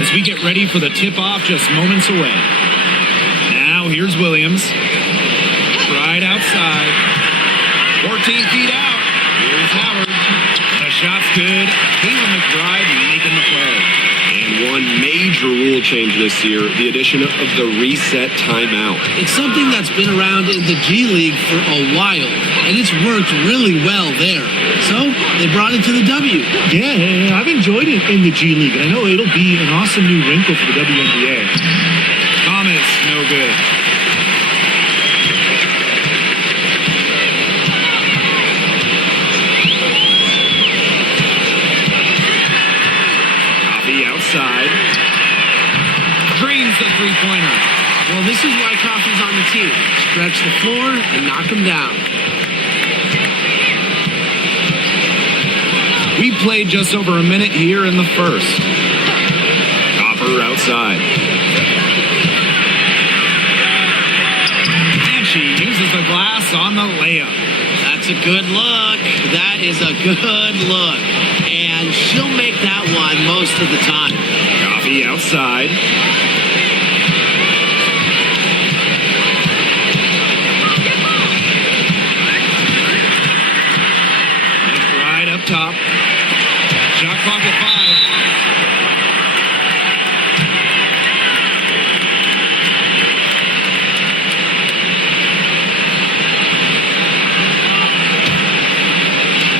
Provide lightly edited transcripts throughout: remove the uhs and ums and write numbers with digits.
as we get ready for the tip-off just moments away. Now here's Williams. Right outside. 14 feet out. Here's Howard. The shot's good. Kayla McBride making the play. And one major rule change this year, the addition of the reset timeout. It's something that's been around in the G League for a while, and it's worked really well there. So they brought it to the W. Yeah, I've enjoyed it in the G League, and I know it'll be an awesome new wrinkle for the WNBA. Thomas, no good. Outside. Drains the three-pointer. Well, this is why Coffey's on the team. Stretch the floor and knock him down. We played just over a minute here in the first. Copper outside. And she uses the glass on the layup. That's a good look. That is a good look. And she'll make that one most of the time. Coffey outside. Right up top. Shot clock at 5.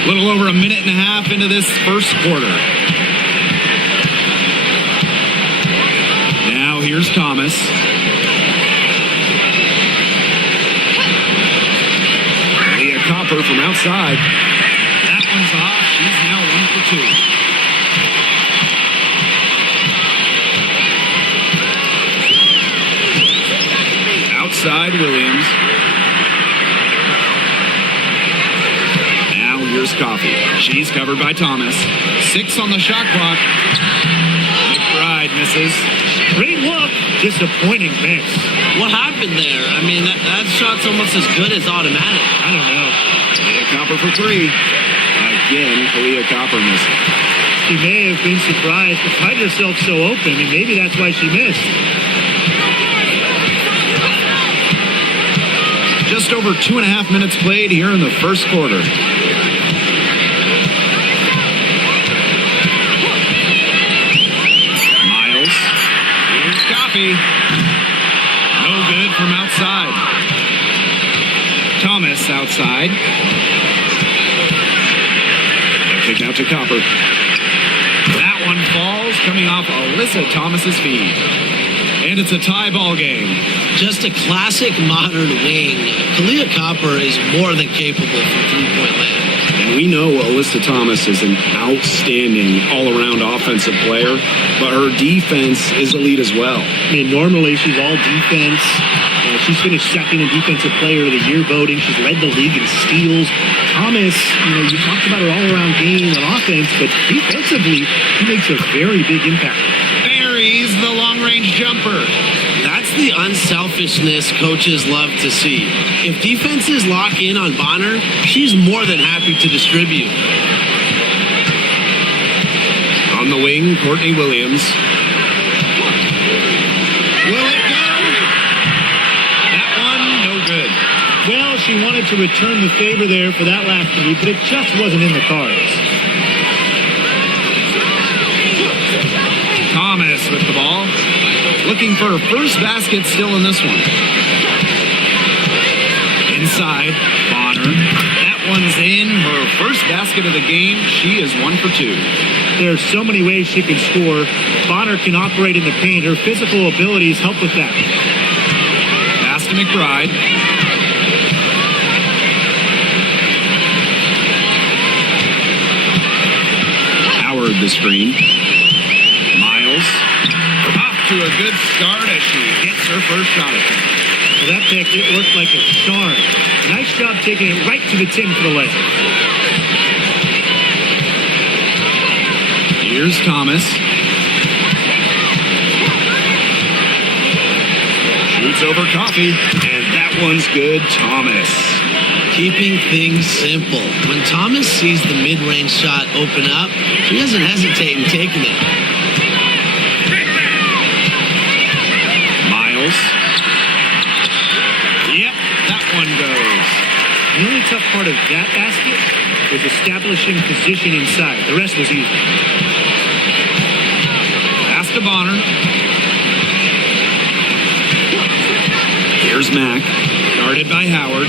A little over a minute and a half into this first quarter. Now here's Thomas. Leah Copper from outside. That one's off. She's now 1 for 2. Outside Williams. Here's Coffey. She's covered by Thomas. 6 on the shot clock. McBride misses. Great look. Disappointing miss. What happened there? I mean, that shot's almost as good as automatic. I don't know. Leah Copper for 3. Again, Leah Copper missing. She may have been surprised to find herself so open, and maybe that's why she missed. Just over 2.5 minutes played here in the first quarter. No good from outside. Thomas outside. Kick out to Copper. That one falls, coming off Alyssa Thomas's feet. And it's a tie ball game. Just a classic modern wing. Kalia Copper is more than capable from three-point land. And we know Alyssa Thomas is an outstanding all-around offensive player, but her defense is elite as well. I mean, normally she's all defense. She's finished second in Defensive Player of the Year voting. She's led the league in steals. Thomas, you talked about her all-around game on offense, but defensively, she makes a very big impact. Buries the long-range jumper. That's the unselfishness coaches love to see. If defenses lock in on Bonner, she's more than happy to distribute. On the wing, Courtney Williams. Will it go? That one, no good. Well, she wanted to return the favor there for that last move, but it just wasn't in the cards. Thomas with the ball. Looking for her first basket still in this one. Inside, Bonner. That one's in. Her first basket of the game. She is 1 for 2. There are so many ways she can score. Bonner can operate in the paint. Her physical abilities help with that. Pass to McBride. Howard the screen. Miles. To a good start as she gets her first shot at it. Well, that pick, it looked like a charm. Nice job taking it right to the tin for the layup. Here's Thomas. Shoots over Coffey, and that one's good. Thomas. Keeping things simple. When Thomas sees the mid-range shot open up, he doesn't hesitate in taking it. tough part of that basket was establishing position inside. The rest was easy. Pass to Bonner. Here's Mack. Guarded by Howard.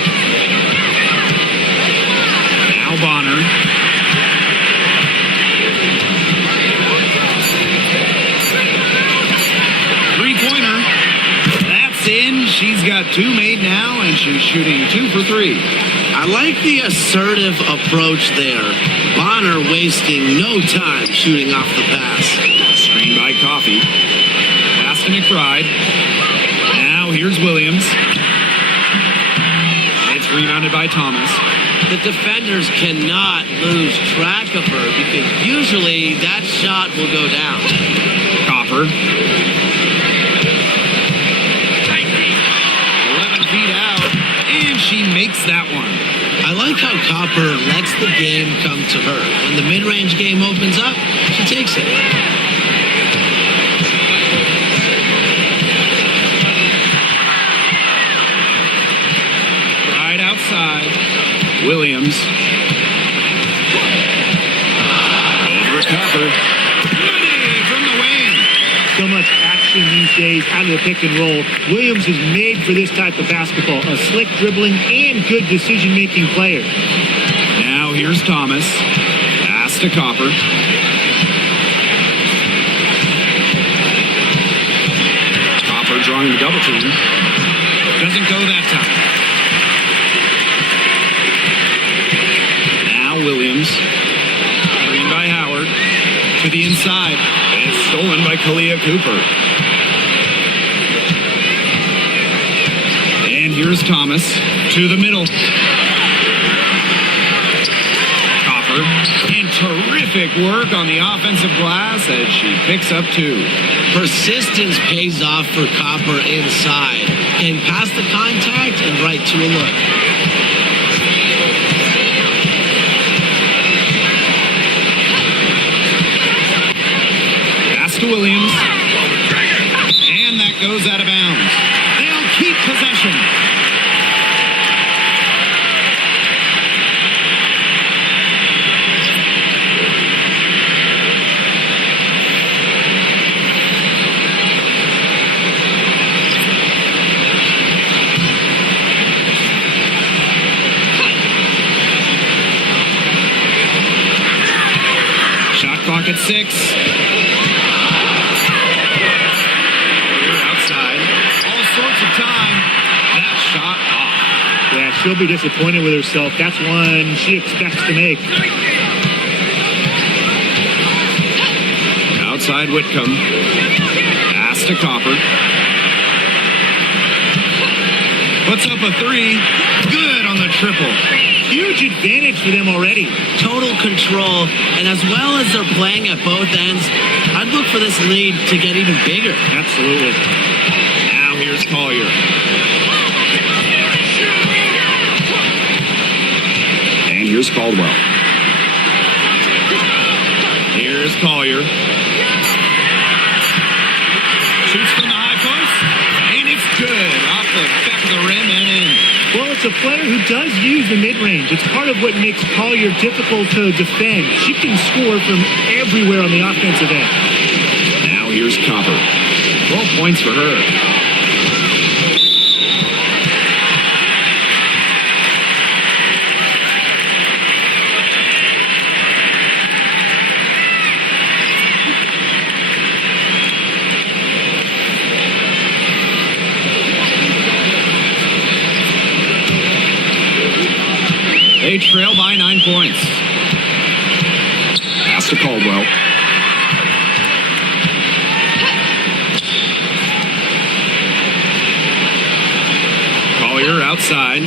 Now Bonner. Three-pointer. That's in. She's got 2 made now, and she's shooting 2 for 3. I like the assertive approach there. Bonner wasting no time shooting off the pass. Screen by Coffey. Pass to McBride. Now here's Williams. It's rebounded by Thomas. The defenders cannot lose track of her because usually that shot will go down. Copper. 11 feet out, and she makes that one. I like how Copper lets the game come to her. When the mid-range game opens up, she takes it. Right outside. Williams. Over Copper. Goody from the wing. So much action these days out of the pick and roll. Williams is made for this type of basketball. A slick dribbling and good decision-making player. Now here's Thomas. Pass to Copper. Copper drawing the double team. Doesn't go that time. Now Williams. Screen by Howard. To the inside. And it's stolen by Kalia Cooper. And here's Thomas. To the middle. Copper. And terrific work on the offensive glass as she picks up 2. Persistence pays off for Copper inside. Came past the contact and right to a look. Pass to Williams. And that goes out of bounds. They'll keep possession. Shot clock at 6. We're outside. All sorts of time. That shot off. Yeah, she'll be disappointed with herself. That's one she expects to make. Outside Whitcomb. Pass to Copper. Puts up a 3. Good on the triple. Huge advantage for them already. Total control, and as well as they're playing at both ends, I'd look for this lead to get even bigger. Absolutely. Now here's Collier. And here's Caldwell. Here's Collier. Shoots from the high post, and it's good. Off the back of the rim and in. Well, it's a player who does use the mid-range. It's part of what makes Collier difficult to defend. She can score from everywhere on the offensive end. Now here's Copper. 12 points for her. They trail by 9 points. Pass to Caldwell. Collier outside.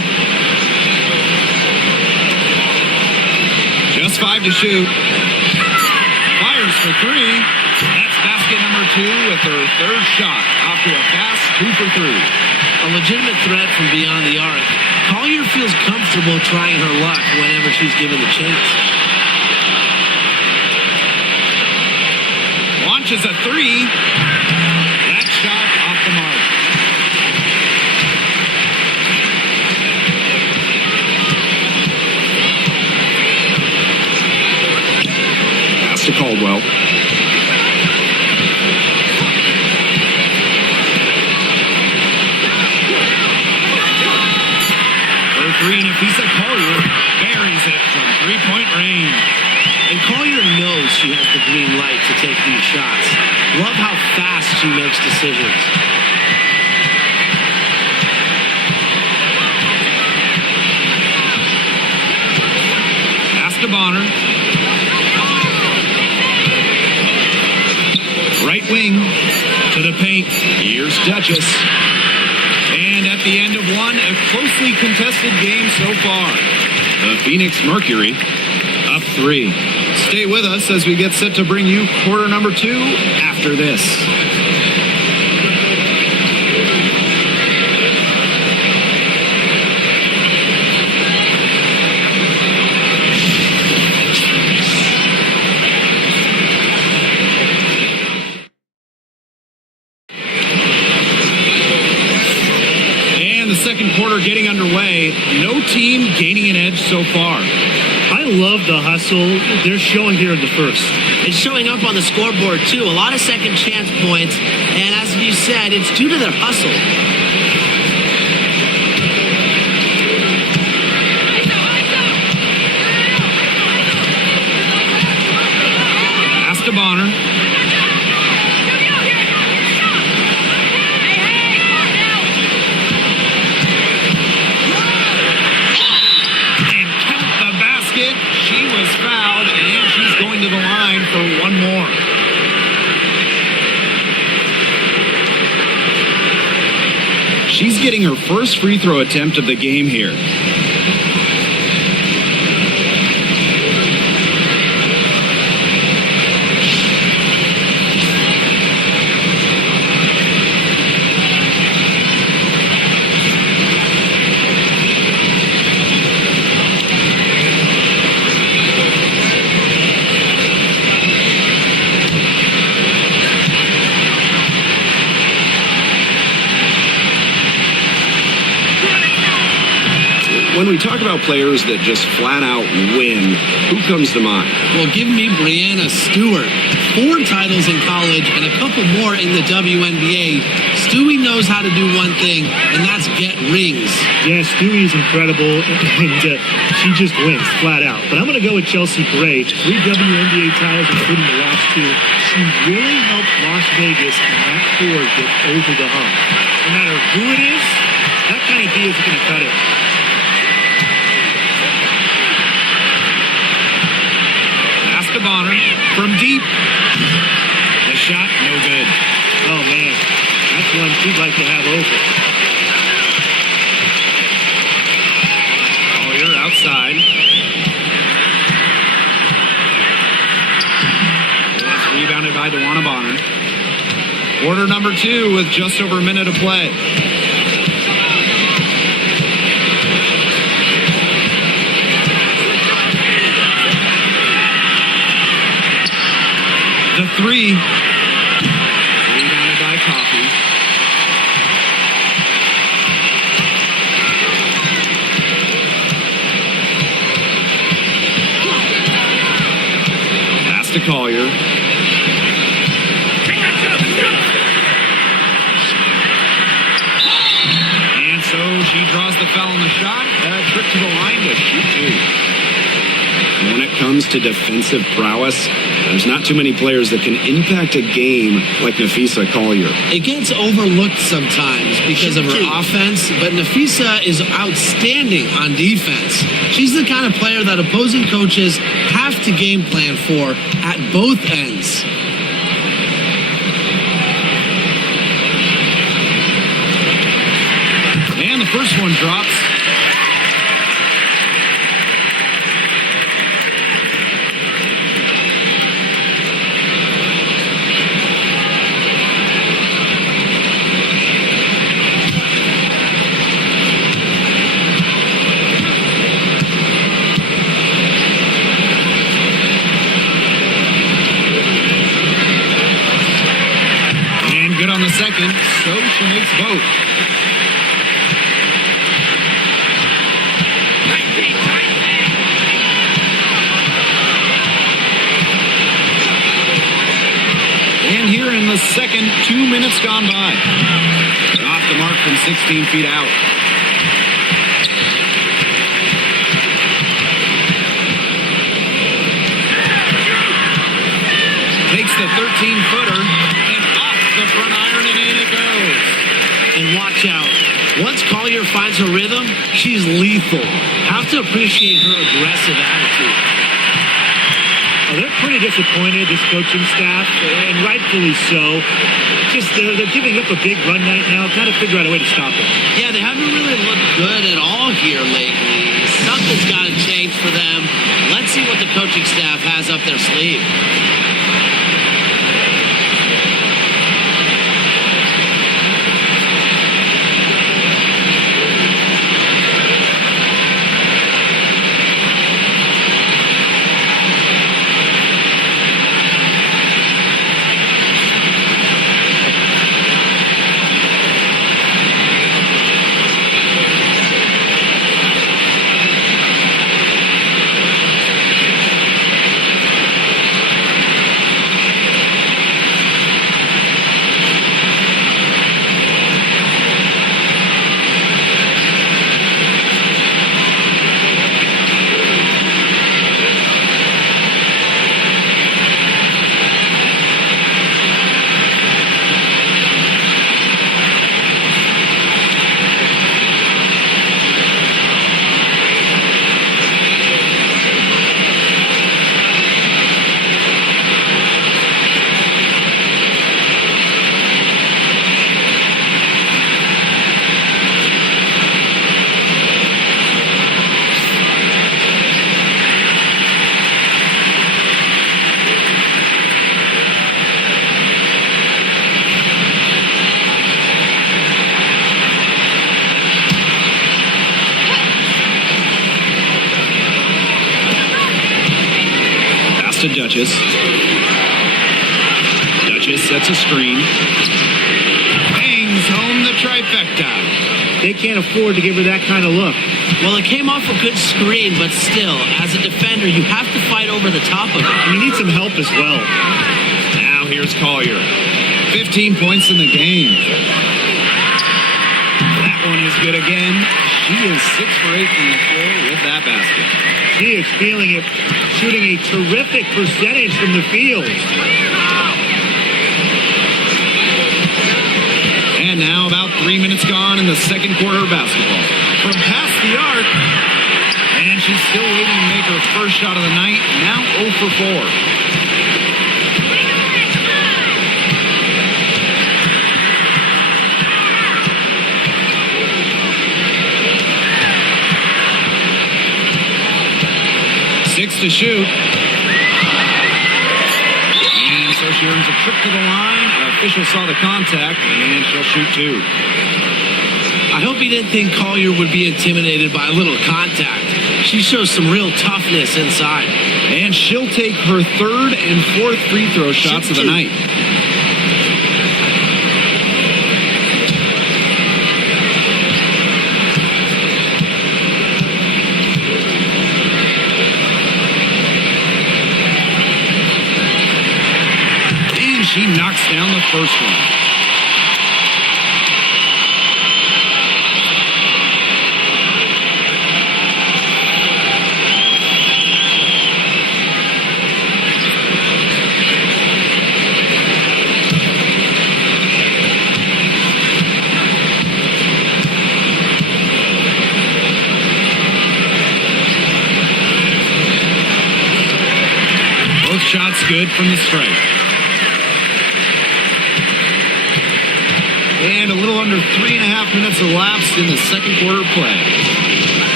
Just 5 to shoot. Fires for 3. That's basket number 2 with her 3rd shot. Off to a fast 2 for 3. A legitimate threat from beyond the arc. Collier feels comfortable trying her luck whenever she's given the chance. Launches a 3. That shot off the mark. Pass to Caldwell. For three, Nafisa Collier buries it from three-point range. And Collier knows she has the green light to take these shots. Love how fast she makes decisions. Pass to Bonner. Right wing to the paint. Here's Duchess. And at the end of one, a closely contested game so far. The Phoenix Mercury up 3. Stay with us as we get set to bring you quarter number 2 after this. And the second quarter getting underway. No team gaining an edge so far. I love the hustle they're showing here in the first. It's showing up on the scoreboard, too. A lot of second chance points. And as you said, it's due to their hustle. Pass to Bonner. And count the basket. She was fouled, and she's going to the line for one more. She's getting her first free throw attempt of the game here. When we talk about players that just flat out win, who comes to mind? Well, give me Brianna Stewart. 4 titles in college and a couple more in the WNBA. Stewie knows how to do one thing, and that's get rings. Yeah, Stewie's incredible, and she just wins flat out. But I'm going to go with Chelsea Gray. 3 WNBA titles, including the last 2. She really helped Las Vegas and that core get over the hump. No matter who it is, that kind of D is going to cut it. Pass to Bonner from deep. The shot, no good. Oh, man. That's one she'd like to have over. Collier outside. It's rebounded by DeWanna Bonner. Quarter number 2 with just over a minute to play. The 3. Rebounded by Coffey. Pass to Collier. And so she draws the foul on the shot. A trip to the line to shoot 2. When it comes to defensive prowess, there's not too many players that can impact a game like Nafisa Collier. It gets overlooked sometimes because of her offense, but Nafisa is outstanding on defense. She's the kind of player that opposing coaches have to game plan for at both ends. And the first one drops. On the second, so she makes both. the second, 2 minutes gone by. Off the mark from 16 feet out. Takes the 13-footer and off the front iron, and in it goes. And watch out. Once Collier finds her rhythm, she's lethal. Have to appreciate her aggressive attitude. Well, they're pretty disappointed, this coaching staff, and rightfully so. Just they're giving up a big run right now. Got to figure out a way to stop it. Yeah, they haven't really looked good at all here lately. Something's got to change for them. Let's see what the coaching staff has up their sleeve. To Duchess. Duchess sets a screen. Bangs home the trifecta. They can't afford to give her that kind of look. Well, it came off a good screen, but still, as a defender, you have to fight over the top of it. And you need some help as well. Now here's Collier. 15 points in the game. That one is good again. She is 6 for 8 from the floor with that basket. She is feeling it, shooting a terrific percentage from the field. And now about 3 minutes gone in the second quarter of basketball. From past the arc, and she's still waiting to make her first shot of the night. Now 0 for 4. Six to shoot. And so she earns a trip to the line. The official saw the contact, and she'll shoot 2. I hope he didn't think Collier would be intimidated by a little contact. She shows some real toughness inside. And she'll take her third and fourth free throw shots of the night. She knocks down the first one. Both shots good from the stripe. And a little under 3.5 minutes elapsed in the second quarter play.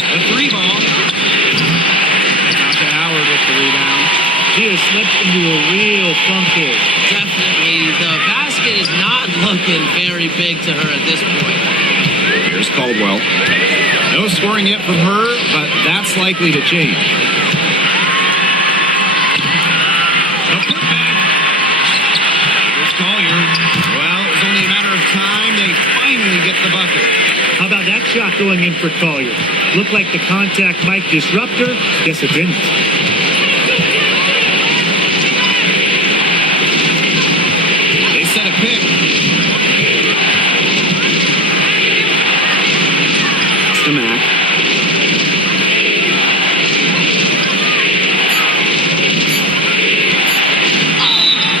The 3 ball. Tasha Howard with the rebound. She has slipped into a real funk here. Definitely. The basket is not looking very big to her at this point. Here's Caldwell. No scoring yet from her, but that's likely to change. A putback. Here's Collier. Well, it was only a matter of time. They finally get the bucket. How shot going in for Collier. Looked like the contact might disrupt her. Guess it didn't. They set a pick. To Mac.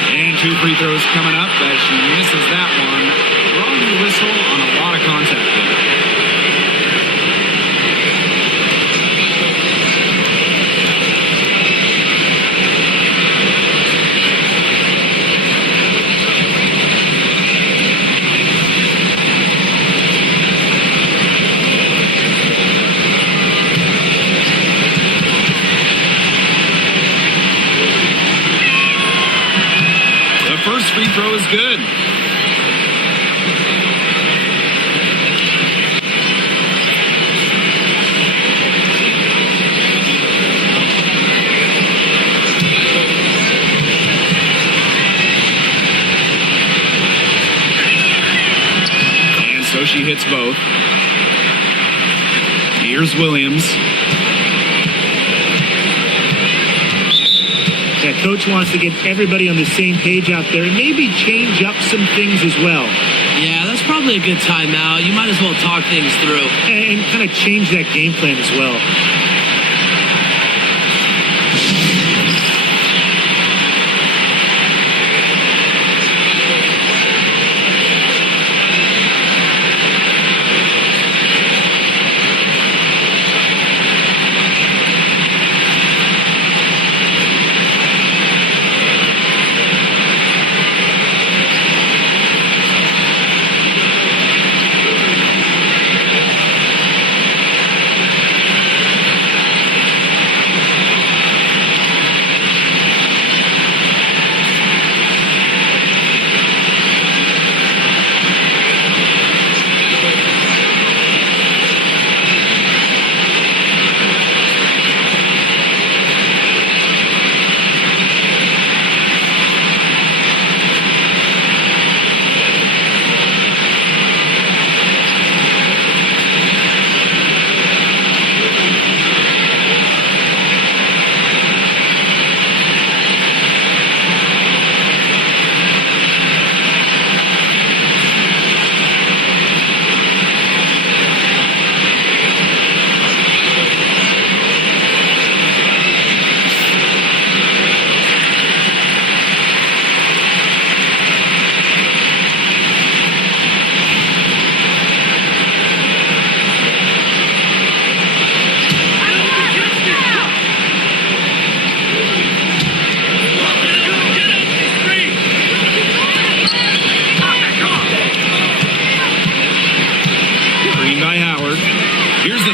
And 2 free throws coming up as she misses that one. Drawing the whistle on a lot of contact there. First free throw is good. And so she hits both. Here's Williams. That coach wants to get everybody on the same page out there and maybe change up some things as well. Yeah, that's probably a good timeout. You might as well talk things through. And kind of change that game plan as well.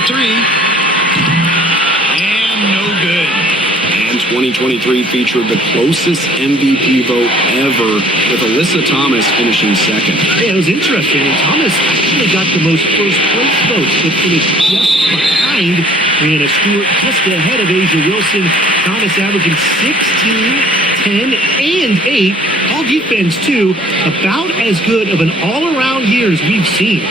three. And no good. And 2023 featured the closest MVP vote ever, with Alyssa Thomas finishing second. Yeah, it was interesting. And Thomas actually got the most first place votes, but finished just behind Brianna Stewart, just ahead of Asia Wilson. Thomas averaging 16, 10, and 8. All defense, too. About as good of an all-around year as we've seen.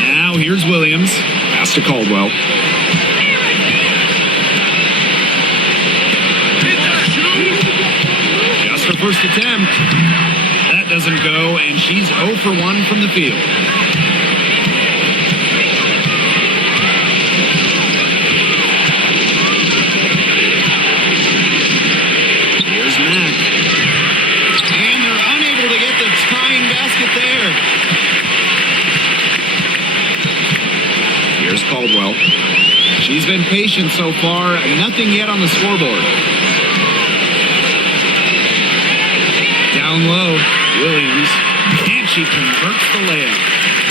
Now here's Williams. Pass to Caldwell. Just her first attempt. That doesn't go, and she's 0 for 1 from the field. Here's Mack. And they're unable to get the tying basket there. Here's Caldwell. She's been patient so far. Nothing yet on the scoreboard. Down low, Williams. And she converts the layup.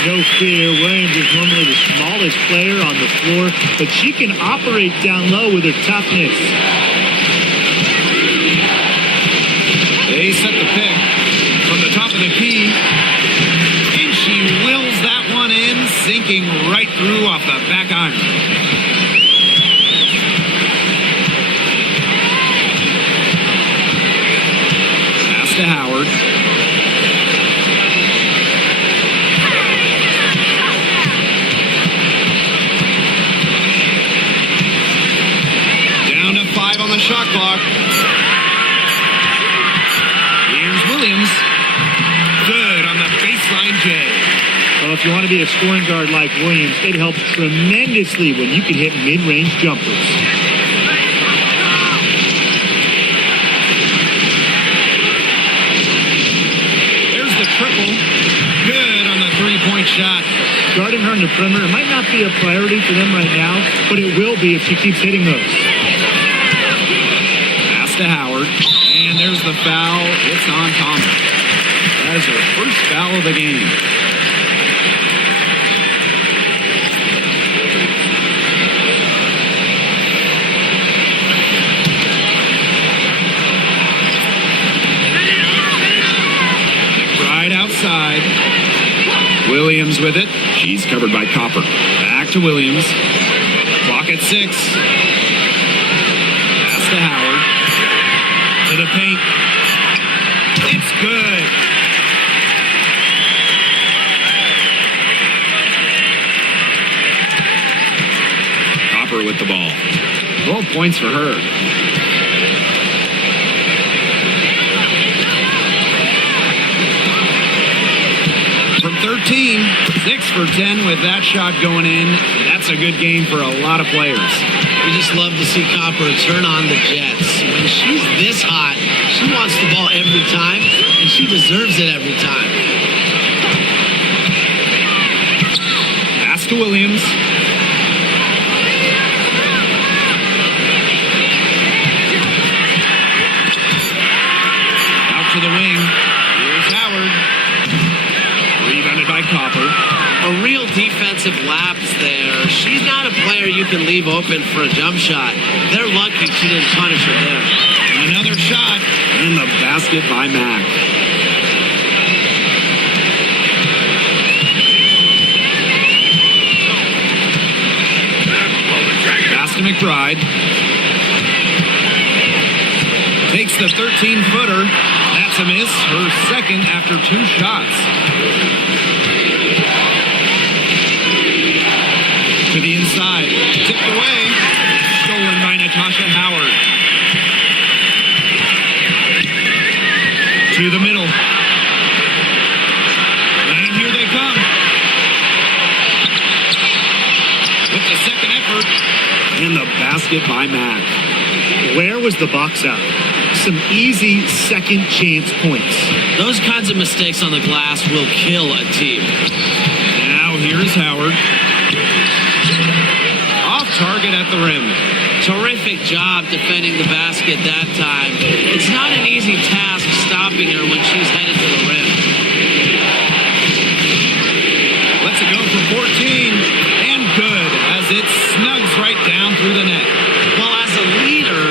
No fear, Williams is normally the smallest player on the floor, but she can operate down low with her toughness. They set the pick from the top of the key. And she wills that one in, sinking right through off the back iron. Pass to Howard. Down to 5 on the shot clock. Here's Williams. Good on the baseline J. Well, if you want to be a scoring guard like Williams, it helps tremendously when you can hit mid-range jumpers. There's the triple. Good on the three-point shot. Guarding her in the perimeter might not be a priority for them right now, but it will be if she keeps hitting those. Pass to Howard. And there's the foul. It's on Thomas. That is her first foul of the game. Right outside. Williams with it. She's covered by Copper. Back to Williams. Clock at 6. Pass to Howard. To the paint. It's good. Copper with the ball. 12 points for her. From 13, 6 for 10 with that shot going in. That's a good game for a lot of players. We just love to see Copper turn on the Jets. When she's this hot, she wants the ball every time, and she deserves it every time. Pass to Williams. Out to the wing. Here's Howard. Rebounded by Copper. A real defensive lapse there. She's not a player you can leave open for a jump shot. They're lucky she didn't punish her there. Another shot. And the basket by Mack. Pass to McBride. Takes the 13-footer. That's a miss. Her second after 2 shots. To the inside. Tipped away. Stolen by Natasha Howard. To the middle. And here they come. With the second effort. And the basket by Mack. Where was the box out? Some easy second chance points. Those kinds of mistakes on the glass will kill a team. Now here's Howard. Off target at the rim. Terrific job defending the basket that time. It's not an easy task stopping her when she's headed to the rim. Lets it go for 14. And good as it snugs right down through the net. Well, as a leader,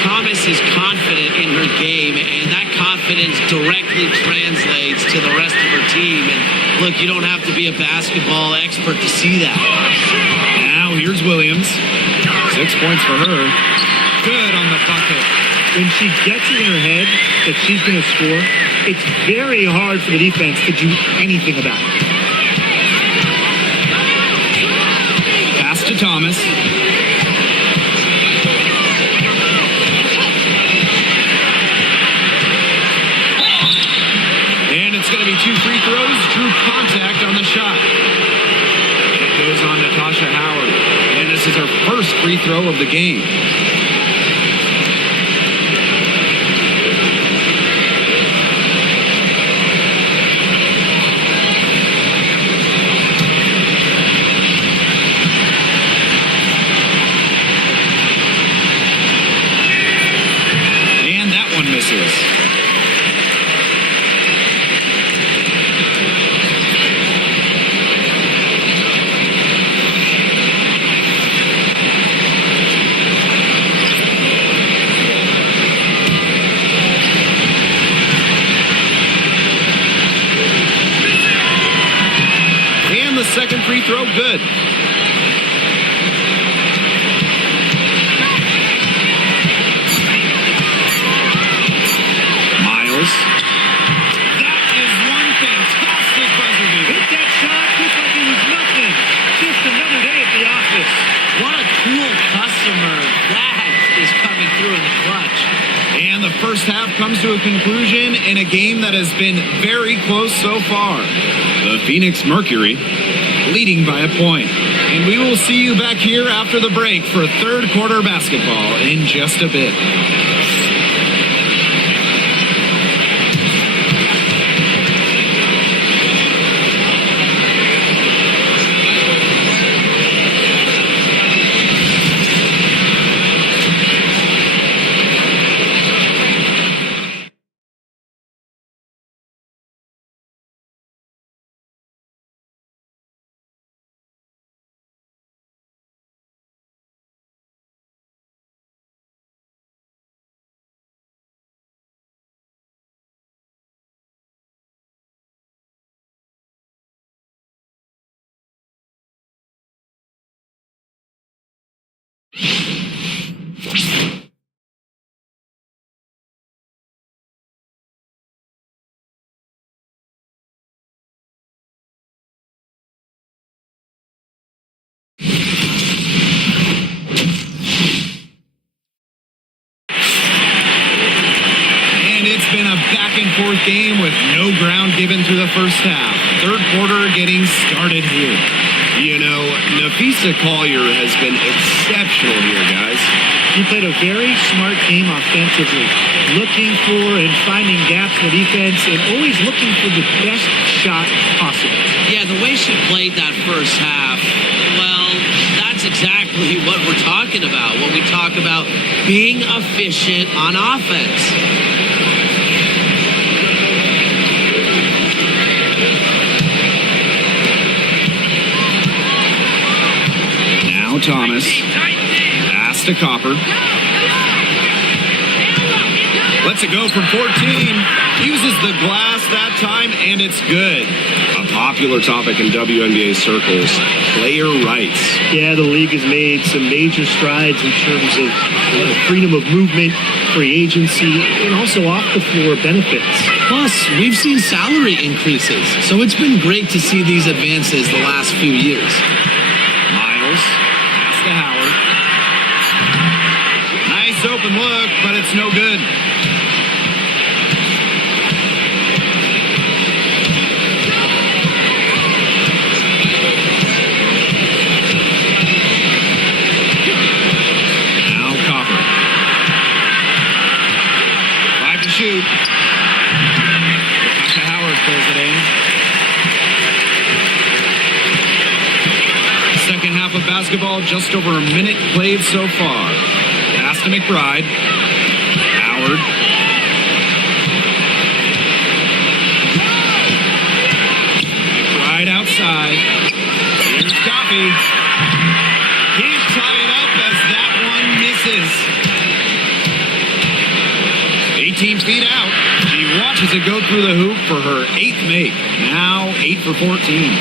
Thomas is confident in her game, and that confidence directly translates to the rest of her team. And look, you don't have to be a basketball expert to see that. Now here's Williams. 6 points for her. Good on the bucket. When she gets it in her head that she's going to score, it's very hard for the defense to do anything about it. Pass to Thomas. And it's going to be 2 free throws. Drew contact on the shot. It goes on Natasha Howard. And this is her first free throw of the game. And that one misses. Second free throw, good. Miles. comes to a conclusion in a game that has been very close so far. The Phoenix Mercury leading by a point. And we will see you back here after the break for third quarter basketball in just a bit. Been a back and forth game with no ground given through the first half. Third quarter getting started here. You know, Nafisa Collier has been exceptional here, guys. She played a very smart game offensively, looking for and finding gaps in the defense and always looking for the best shot possible. Yeah, the way she played that first half, well, that's exactly what we're talking about when we talk about being efficient on offense. Thomas, pass to Copper. Lets it go from 14. Uses the glass that time, and it's good. A popular topic in WNBA circles, player rights. Yeah, the league has made some major strides in terms of freedom of movement, free agency, and also off-the-floor benefits. Plus, we've seen salary increases, so it's been great to see these advances the last few years. To Howard. Nice open look, but it's no good. Now Copper. 5 to shoot. Back to Howard, pulls it in. Second half of basketball, just over a minute played so far. Pass to McBride. Howard. McBride outside. Here's Coffey. Can't tie it up as that one misses. 18 feet out. She watches it go through the hoop for her 8th make. Now 8 for 14.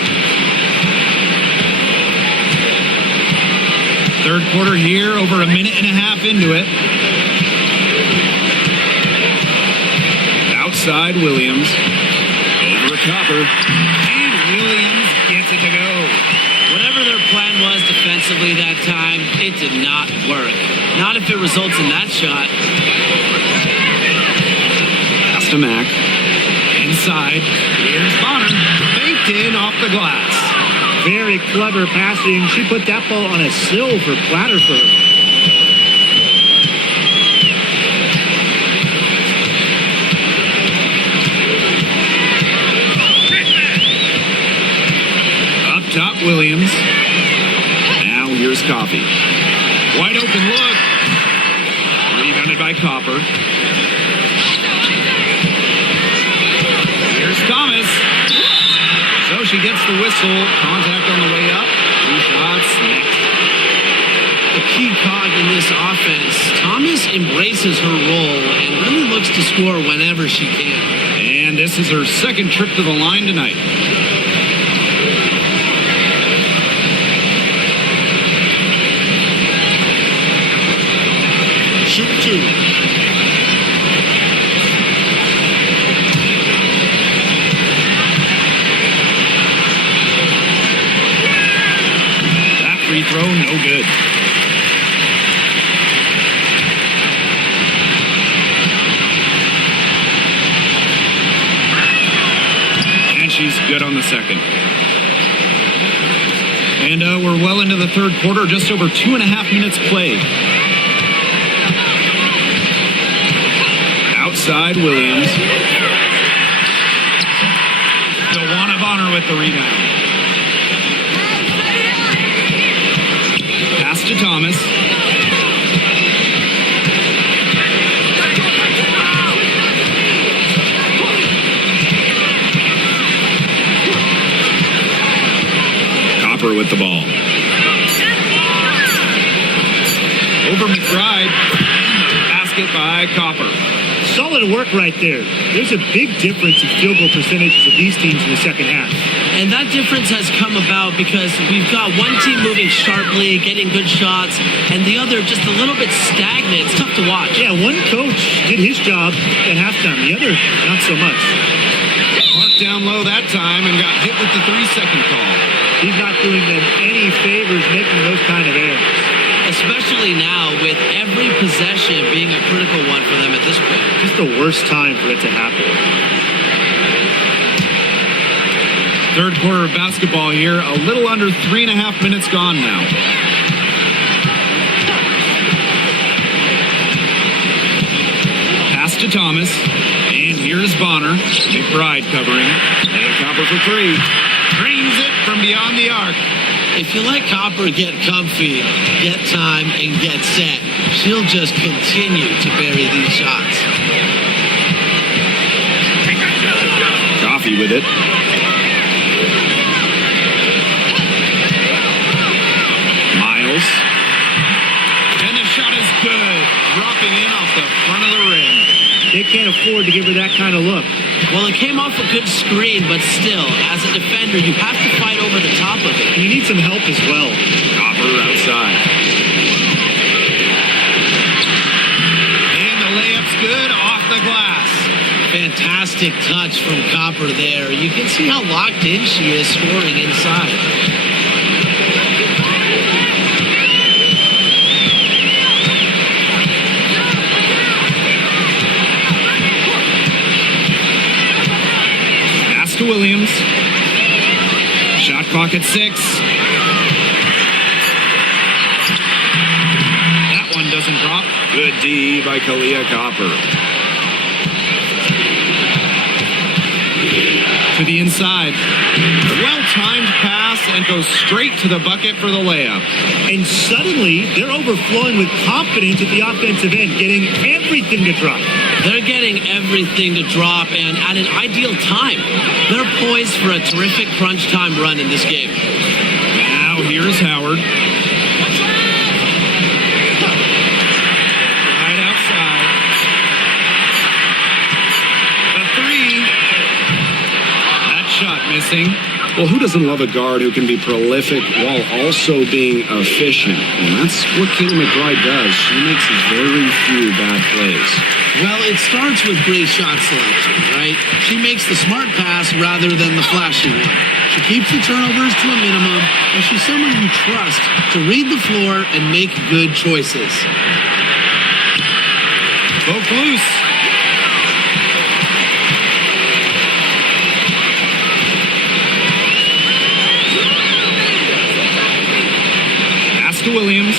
Third quarter here, over a minute and a half into it. Outside Williams. Over Copper. And Williams gets it to go. Whatever their plan was defensively that time, it did not work. Not if it results in that shot. Pass to Mack. Inside. Here's Bonner. Baked in off the glass. Very clever passing. She put that ball on a silver platter for her. Up top, Williams. Now here's Coffey. Wide open look. Rebounded by Copper. Here's Thomas. So she gets the whistle. Contact on the way up. 2 shots next. The key cog in this offense, Thomas embraces her role and really looks to score whenever she can. And this is her second trip to the line tonight. Shoot 2. Free throw, no good. Good on the second. And we're well into the third quarter, just over 2.5 minutes played. Outside Williams. DeWanna Bonner with the rebound. Pass to Thomas. Copper with the ball. Over McBride. Basket by Copper. Solid work right there. There's a big difference in field goal percentages of these teams in the second half. And that difference has come about because we've got one team moving sharply, getting good shots, and the other just a little bit stagnant. It's tough to watch. Yeah, one coach did his job at halftime. The other, not so much. Mark down low that time and got hit with the 3-second call. He's not doing them any favors making those kind of errors. Especially now with every possession being a critical one for them at this point. Just the worst time for it to happen. Third quarter of basketball here. A little under 3.5 minutes gone now. Pass to Thomas. And here's Bonner. McBride covering. And Copper for three. Drains it from beyond the arc. If you let Copper get comfy, get time, and get set, she'll just continue to bury these shots. Coffee with it. Miles. And the shot is good. Dropping in off the front of the rim. They can't afford to give her that kind of look. Well, it came off a good screen, but still, as a defender, you have to fight over the top of it. And you need some help as well. Copper outside. And the layup's good off the glass. Fantastic touch from Copper there. You can see how locked in she is scoring inside. To Williams. Shot clock at 6. That one doesn't drop. Good D by Kalia Copper. To the inside. Well-timed pass and goes straight to the bucket for the layup. And suddenly, they're overflowing with confidence at the offensive end, getting everything to drop. They're getting everything to drop, and at an ideal time. They're poised for a terrific crunch time run in this game. Now here's Howard. Right outside. The three. That shot missing. Well, who doesn't love a guard who can be prolific while also being efficient? And that's what Kayla McBride does. She makes very few bad plays. Well, it starts with great shot selection, right? She makes the smart pass rather than the flashy one. She keeps the turnovers to a minimum, and she's someone you trust to read the floor and make good choices. Poke loose. Pass to Williams.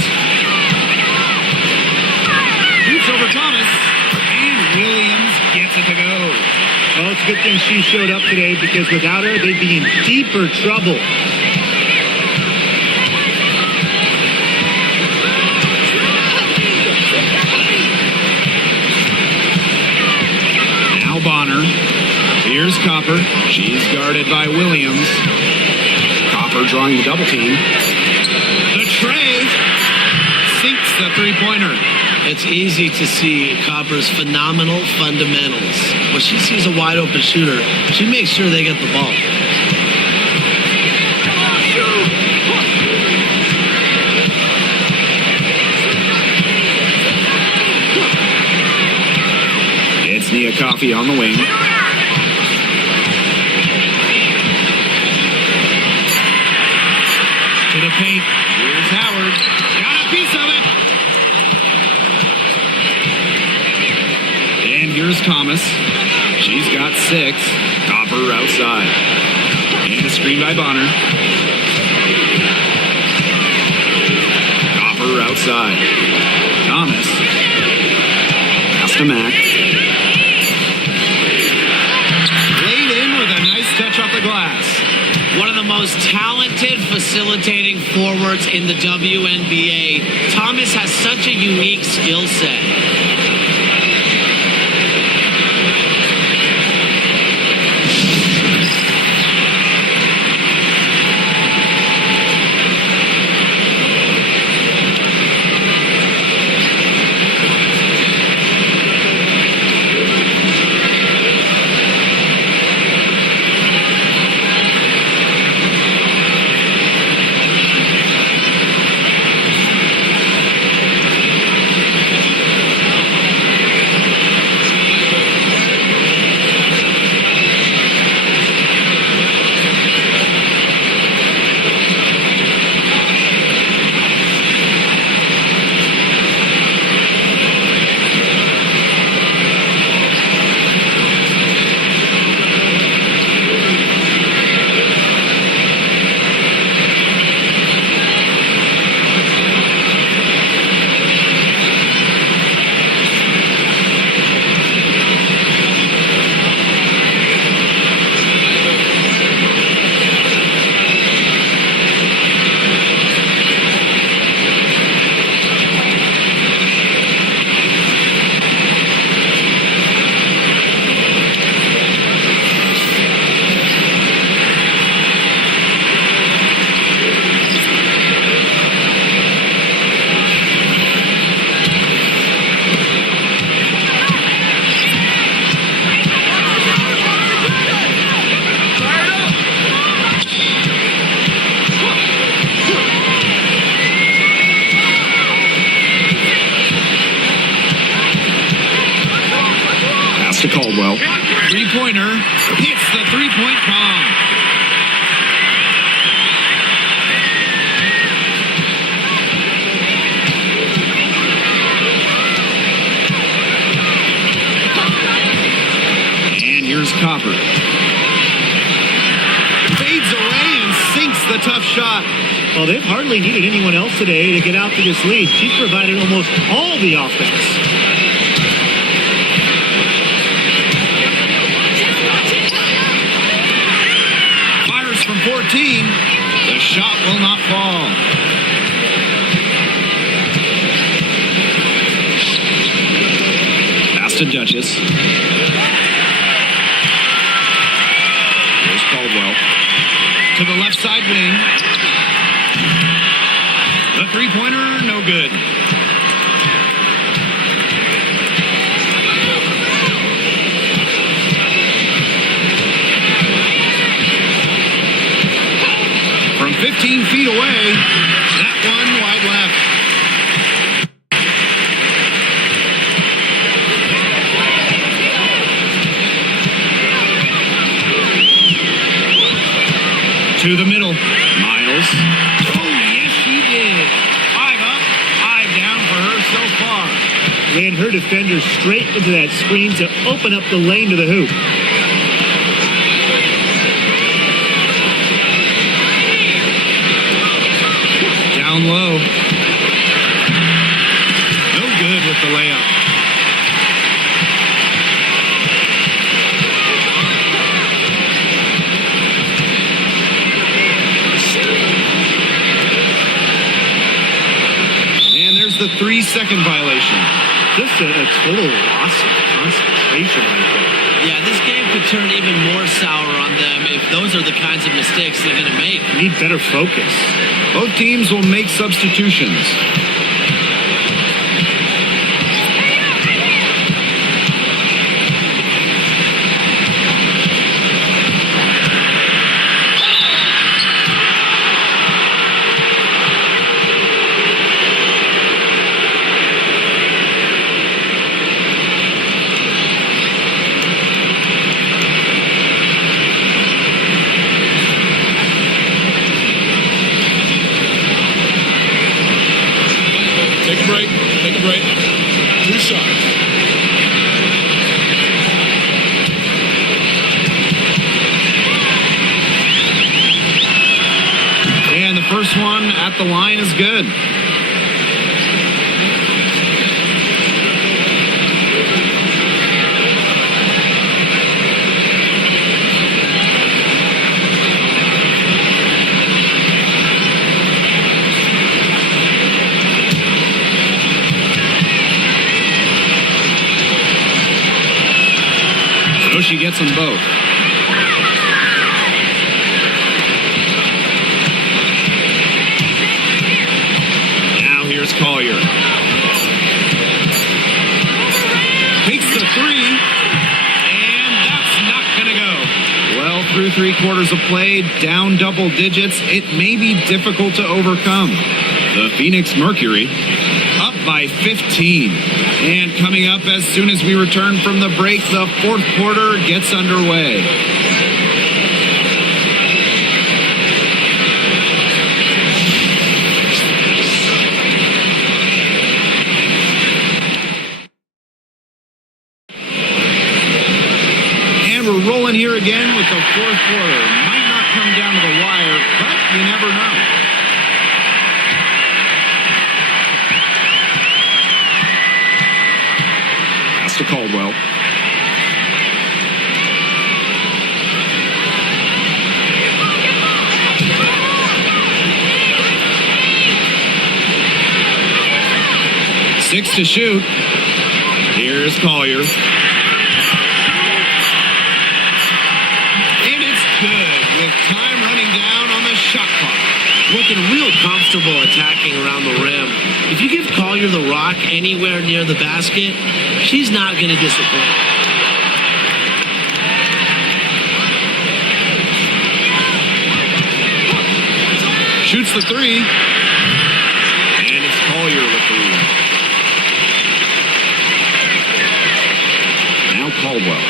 Shoots over Thomas. Williams gets it to go. Well, it's a good thing she showed up today because without her, they'd be in deeper trouble. Now Bonner. Here's Copper. She's guarded by Williams. Copper drawing the double team. The tray sinks the three-pointer. It's easy to see Copper's phenomenal fundamentals. When she sees a wide-open shooter, she makes sure they get the ball. It's Nia Coffey on the wing. To the paint. Here's Howard. Got a piece of it. And here's Thomas. She's got 6. Copper outside. Taking a screen by Bonner. Copper outside. Thomas. Pass to Mack. Laid in with a nice touch off the glass. One of the most talented facilitating forwards in the WNBA. Thomas has such a unique skill set. To Caldwell. Three-pointer hits the three-point palm. And here's Copper. Fades away and sinks the tough shot. Well, they've hardly needed anyone else today to get out to this lead. She's provided almost all the offense. From 14, the shot will not fall. Pass to Duchess. Here's Caldwell. To the left side wing. The three-pointer, no good. From 15 feet away, that one wide left. To the middle. Miles. Oh, yes, she did. 5 up, 5 down for her so far. Ran her defender straight into that screen to open up the lane to the hoop. Down low. No good with the layup. And there's the 3-second violation. Just a total loss of concentration right there. Yeah, this game could turn even more sour on them if those are the kinds of mistakes they're going to make. Need better focus. Both teams will make substitutions. the line is good. So she gets them both. Now here's Collier. Takes the three, and that's not going to go. Well, through 3 quarters of play, down double digits, it may be difficult to overcome. The Phoenix Mercury up by 15. And coming up as soon as we return from the break, the 4th quarter gets underway. And we're rolling here again with the 4th quarter. Might not come down to the wire, but you never know. To Caldwell. Six to shoot. Here's Collier. And it's good with time running down on the shot clock. Looking real comfortable attacking around the rim. If you give Collier the rock anywhere near the basket, she's not going to disappoint. Shoots the three. And it's Collier with the rebound. Now Caldwell.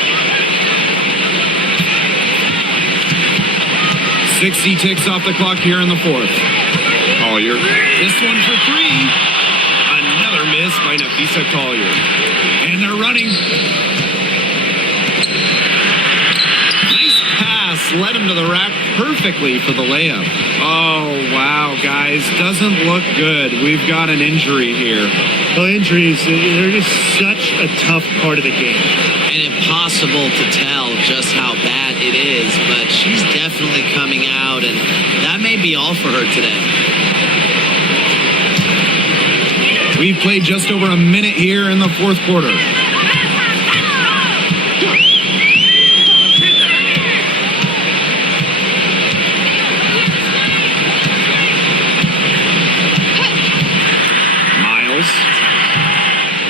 60 ticks off the clock here in the 4th. Collier. This one for 3. Another miss by Nafisa Collier. And they're running. Nice pass. Led him to the rack perfectly for the layup. Oh, wow, guys. Doesn't look good. We've got an injury here. Well, injuries, they're just such a tough part of the game. And impossible to tell just how bad it is, but she's definitely coming out, and that may be all for her today. We've played just over a minute here in the 4th quarter. Miles.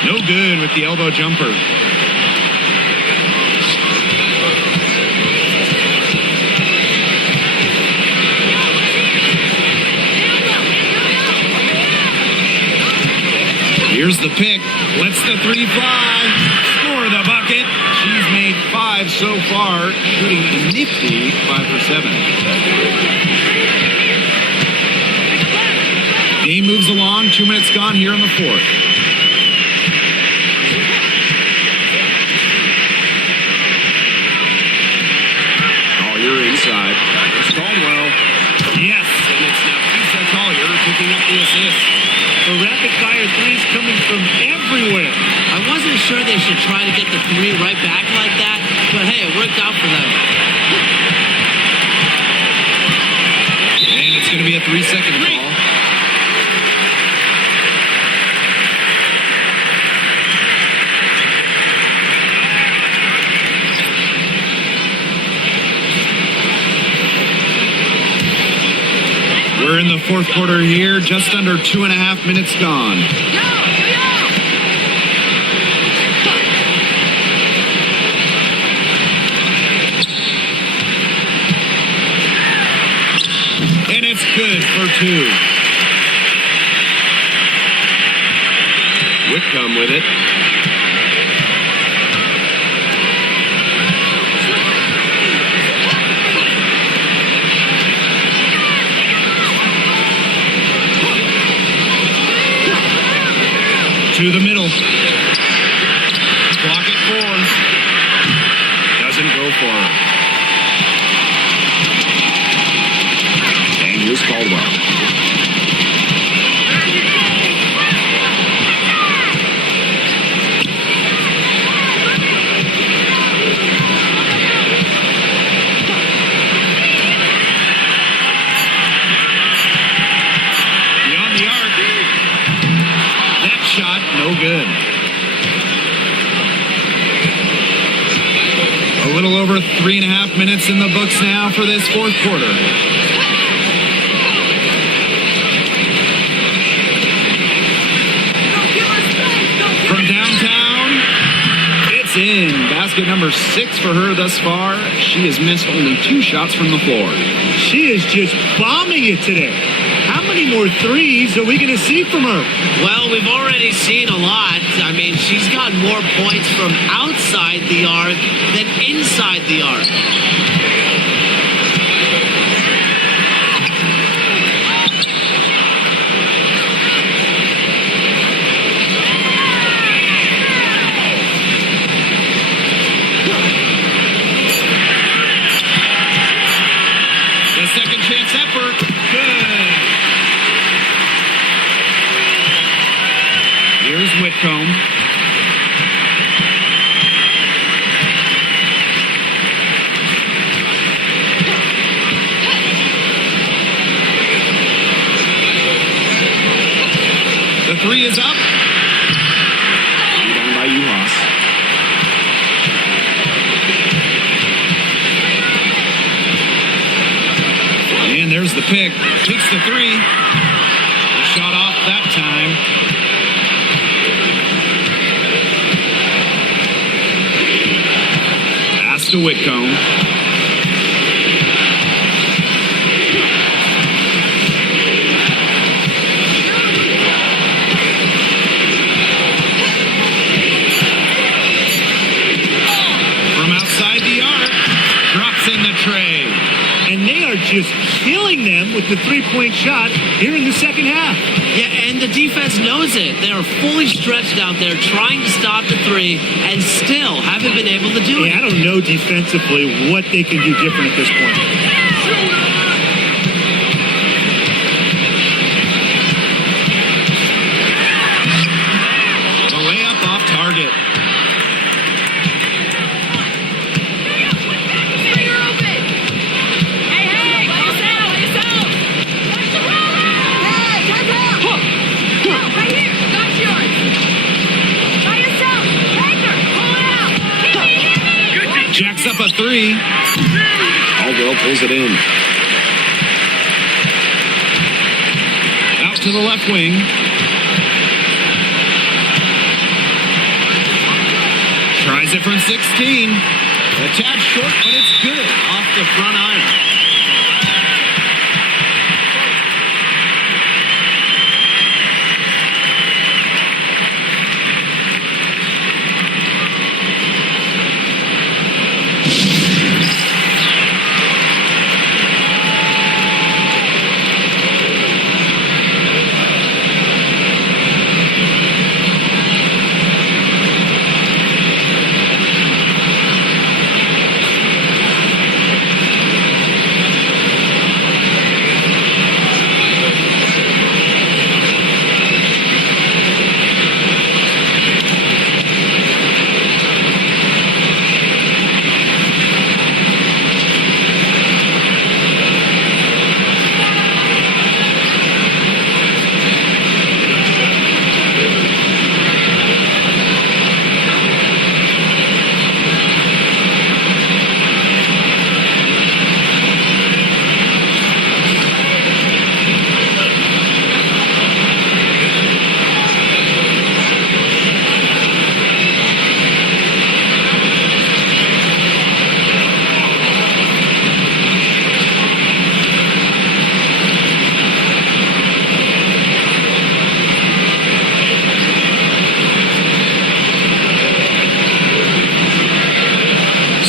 No good with the elbow jumper. Here's the pick. Lets the 3 fly. Score the bucket. She's made 5 so far, shooting a nifty 5 for 7. Game moves along. 2 minutes gone here in the 4th. Collier inside. It's Caldwell. Yes, and it's Nafisa Collier picking up the assist. The rapid-fire threes coming from everywhere. I wasn't sure they should try to get the 3 right back like that, but hey, it worked out for them. And it's going to be a 3-second call. We're in the 4th quarter here, just under 2.5 minutes gone. And it's good for 2. Whitcomb with it. To the middle. Clock at 4. Doesn't go for it. And here's Caldwell. over 3.5 minutes in the books now for this fourth quarter. From downtown, it's in. Basket number 6 for her thus far. She has missed only 2 shots from the floor. She is just bombing it today. How many more threes are we going to see from her? Well, we've already seen a lot. I mean, she's got more points from outside the arc than inside the arc. The second chance effort. Good. Here's Whitcomb. The 3 is up. Down by Uhas. And there's the pick. Takes the 3. Shot off that time. Pass to Whitcomb. From outside the arc, drops in the tray. And they are just killing them with the three-point shot here in the second half. Yeah, and the defense knows it. They are fully stretched out there trying to stop the 3 and still haven't been able to do it. I don't know defensively what they can do different at this point. The layup off target. Jacks up a 3. Caldwell pulls it in. Out to the left wing. Tries it from 16. A tad short, but it's good. Off the front iron.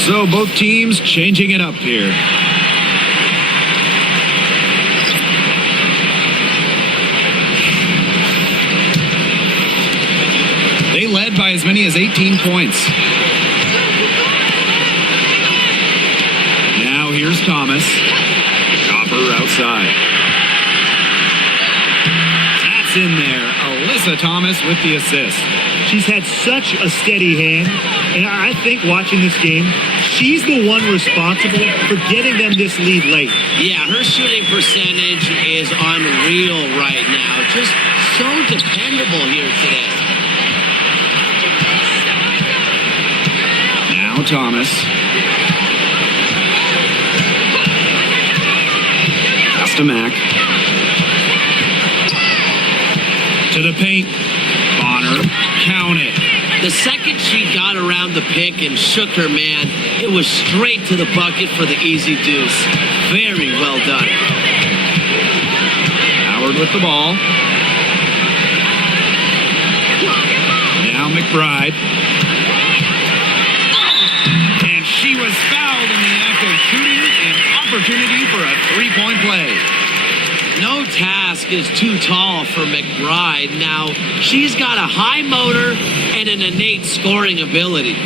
So both teams changing it up here. They led by as many as 18 points. Now here's Thomas. Copper outside. That's in there. Alyssa Thomas with the assist. She's had such a steady hand, and I think watching this game, she's the one responsible for getting them this lead late. Yeah, her shooting percentage is unreal right now. Just so dependable here today. Now Thomas. Pass to Mack. To the paint. Bonner. Count it. The second she got around the pick and shook her man, it was straight to the bucket for the easy deuce. Very well done. Howard with the ball. Now McBride. And she was fouled in the act of shooting an opportunity for a three-point play. No task is too tall for McBride. Now, she's got a high motor and an innate scoring ability.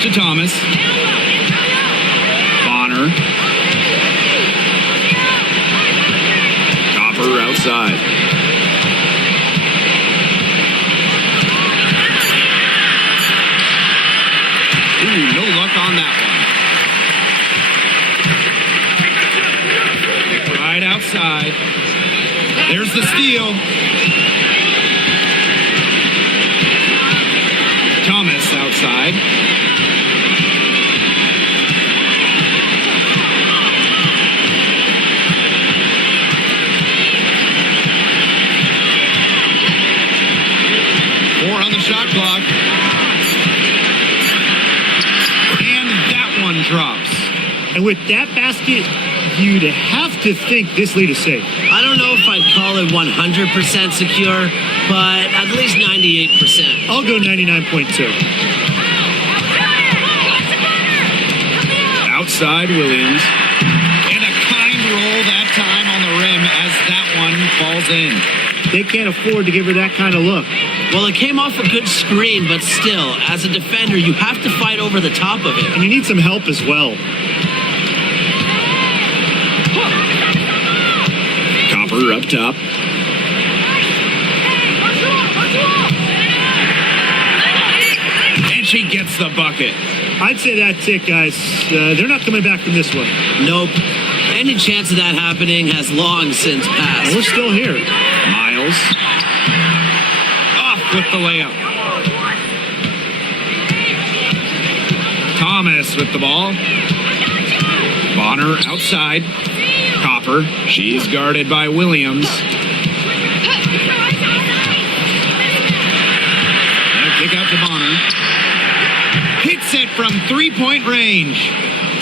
To Thomas. Bonner. Copper outside. Ooh, no luck on that one. Right outside. There's the steal. Thomas outside. On the shot clock. And that one drops. And with that basket, you'd have to think this lead is safe. I don't know if I'd call it 100% secure, but at least 98%. I'll go 99.2. Outside Williams. And a kind roll that time on the rim as that one falls in. They can't afford to give her that kind of look. Well, it came off a good screen, but still, as a defender, you have to fight over the top of it. And you need some help as well. Copper up top. And she gets the bucket. I'd say that's it, guys. They're not coming back from this one. Nope. Any chance of that happening has long since passed. We're still here. Miles. Off with the layup. Thomas with the ball. Bonner outside. Copper. She's guarded by Williams. And a kick out to Bonner. Hits it from three-point range.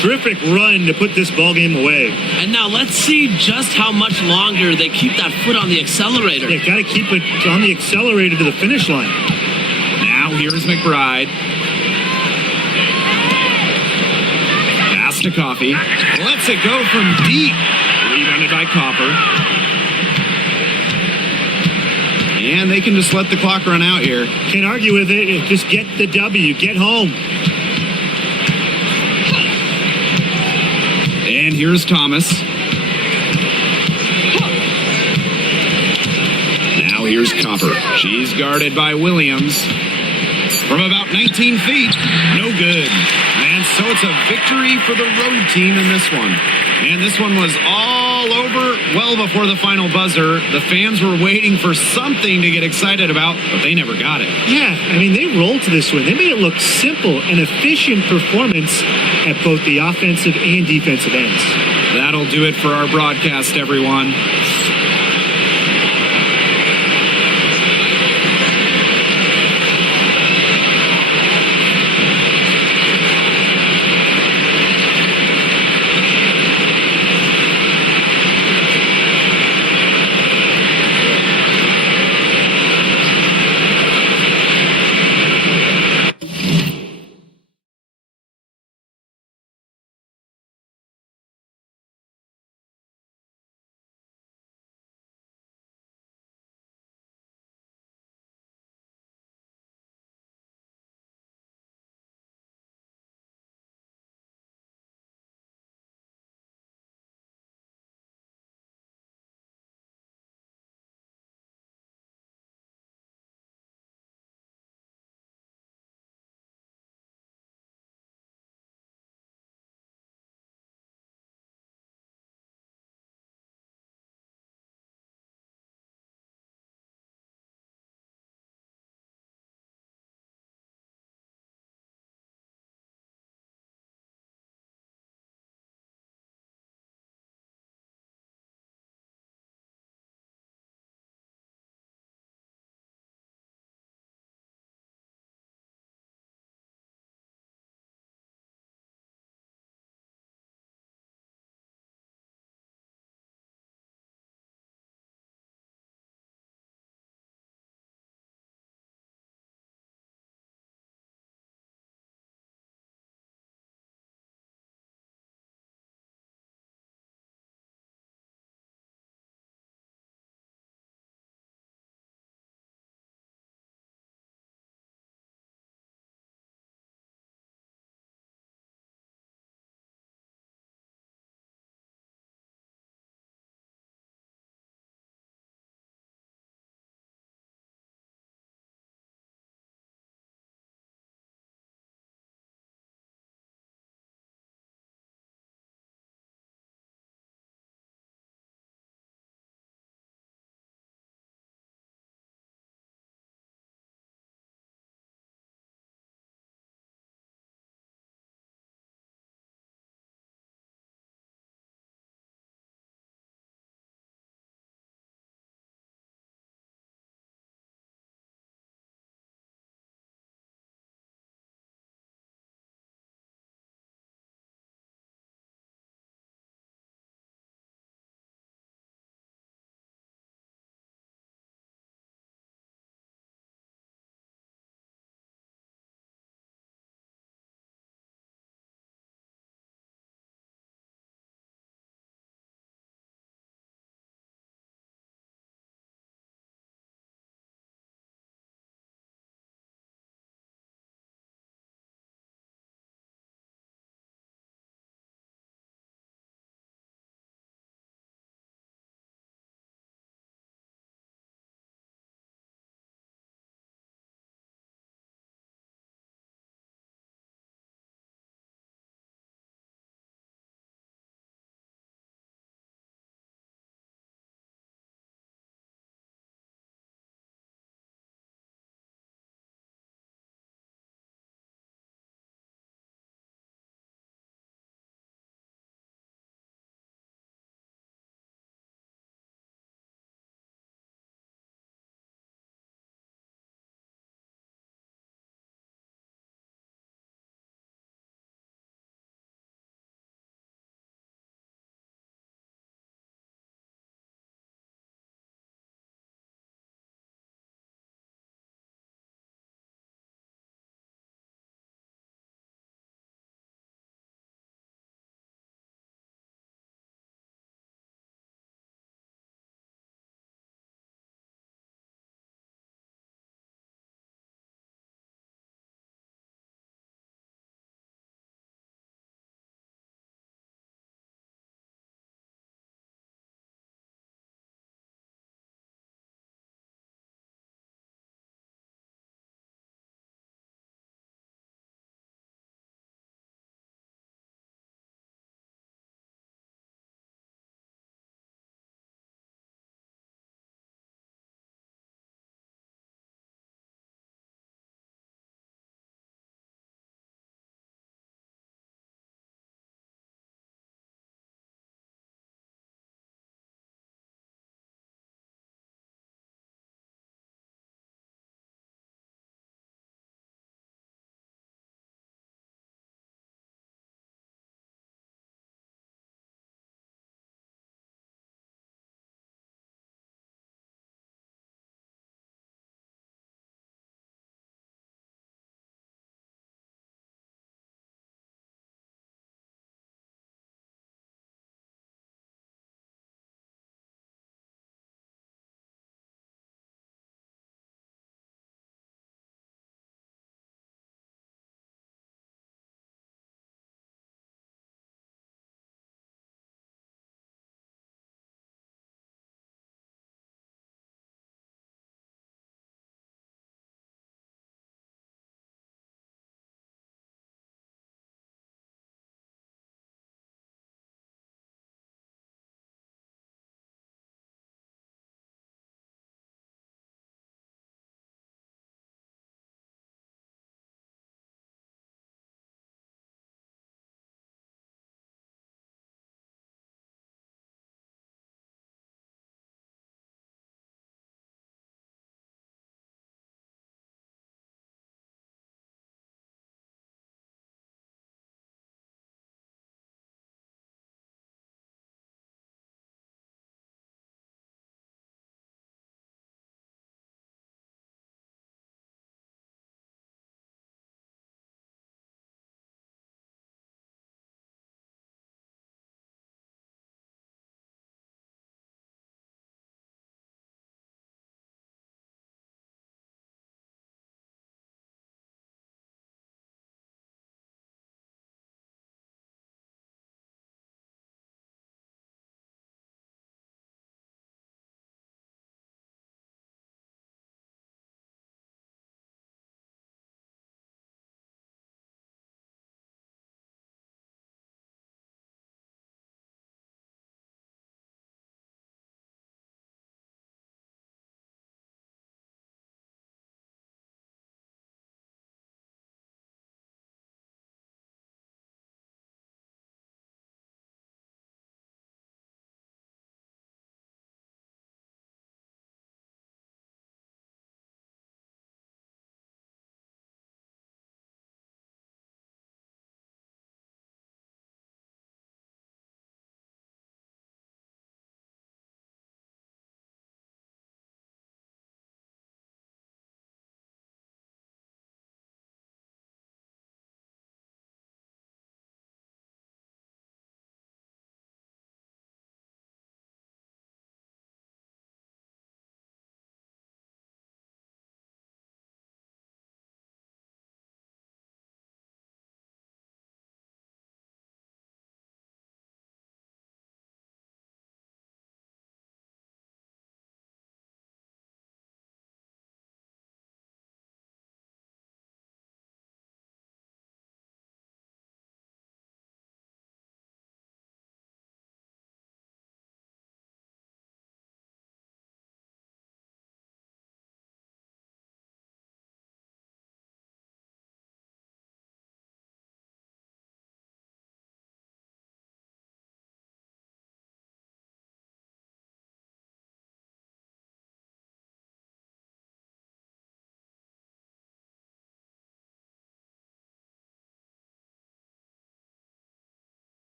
Terrific run to put this ball game away. And now let's see just how much longer they keep that foot on the accelerator. They got to keep it on the accelerator to the finish line. Now here's McBride. Pass to Coffee. Lets it go from deep. Rebounded by Copper. And they can just let the clock run out here. Can't argue with it. Just get the W. Get home. And here's Thomas. Now here's Copper. She's guarded by Williams. From about 19 feet. No good. And so it's a victory for the road team in this one. And this one was all over well before the final buzzer. The fans were waiting for something to get excited about, but they never got it. Yeah, I mean, they rolled to this one. They made it look simple and efficient performance at both the offensive and defensive ends. That'll do it for our broadcast, everyone.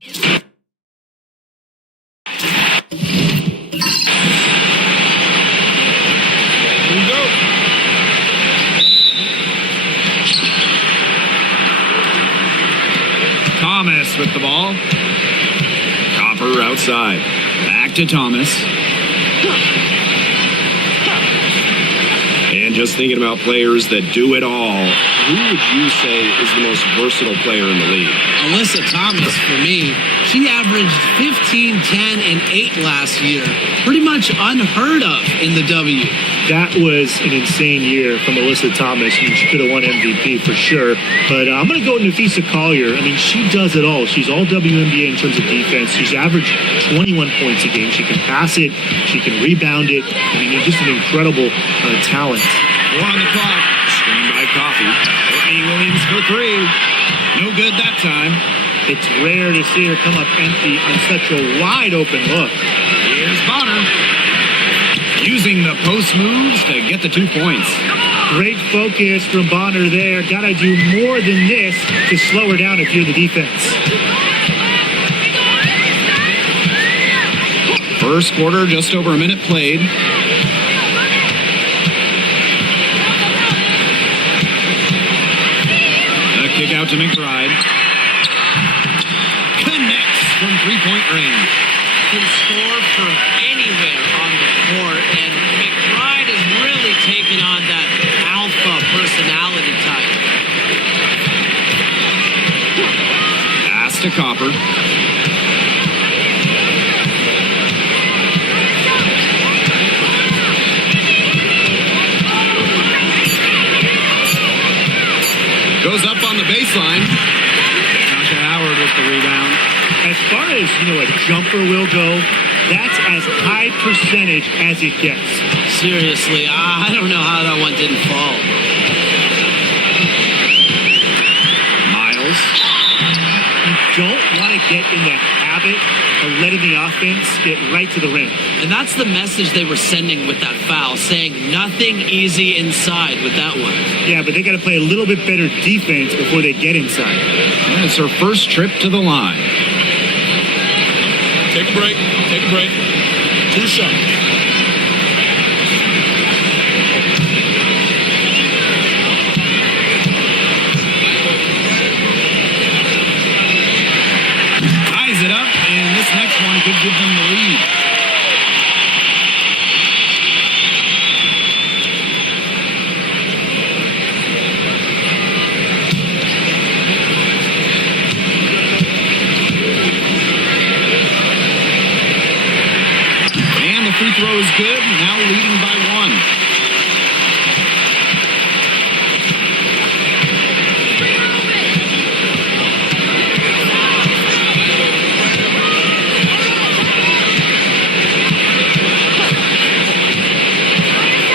Here we go. Thomas with the ball. Copper outside. Back to Thomas. And just thinking about players that do it all, who would you say is the most versatile player in the league? Alyssa Thomas, for me, she averaged 15, 10, and 8 last year. Pretty much unheard of in the W. That was an insane year from Alyssa Thomas. I mean, she could have won MVP for sure. But I'm going to go with Nafisa Collier. I mean, she does it all. She's all WNBA in terms of defense. She's averaged 21 points a game. She can pass it. She can rebound it. I mean, just an incredible talent. 4 on the clock. Screen by Coffee. Courtney Williams for 3. No good that time. It's rare to see her come up empty on such a wide open look. Here's Bonner. Using the post moves to get the 2 points. Great focus from Bonner there. Got to do more than this to slow her down if you're the defense. First quarter, just over a minute played. The kick out to McBride. Connects from 3-point range. Can score from anywhere on the court, and McBride is really taking on that alpha personality type. Pass to Copper. Goes up on the baseline. Tasha Howard with the rebound. As far as, a jumper will go, that's as high percentage as it gets. Seriously, I don't know how that one didn't fall. Miles. You don't want to get in the habit of letting the offense get right to the rim. And that's the message they were sending with that foul, saying nothing easy inside with that one. Yeah, but they got to play a little bit better defense before they get inside. Yeah, it's her first trip to the line. Take a break. Take a break. 2 shots. Ties it up, and this next one could give them the lead. Free throw is good, now leading by 1.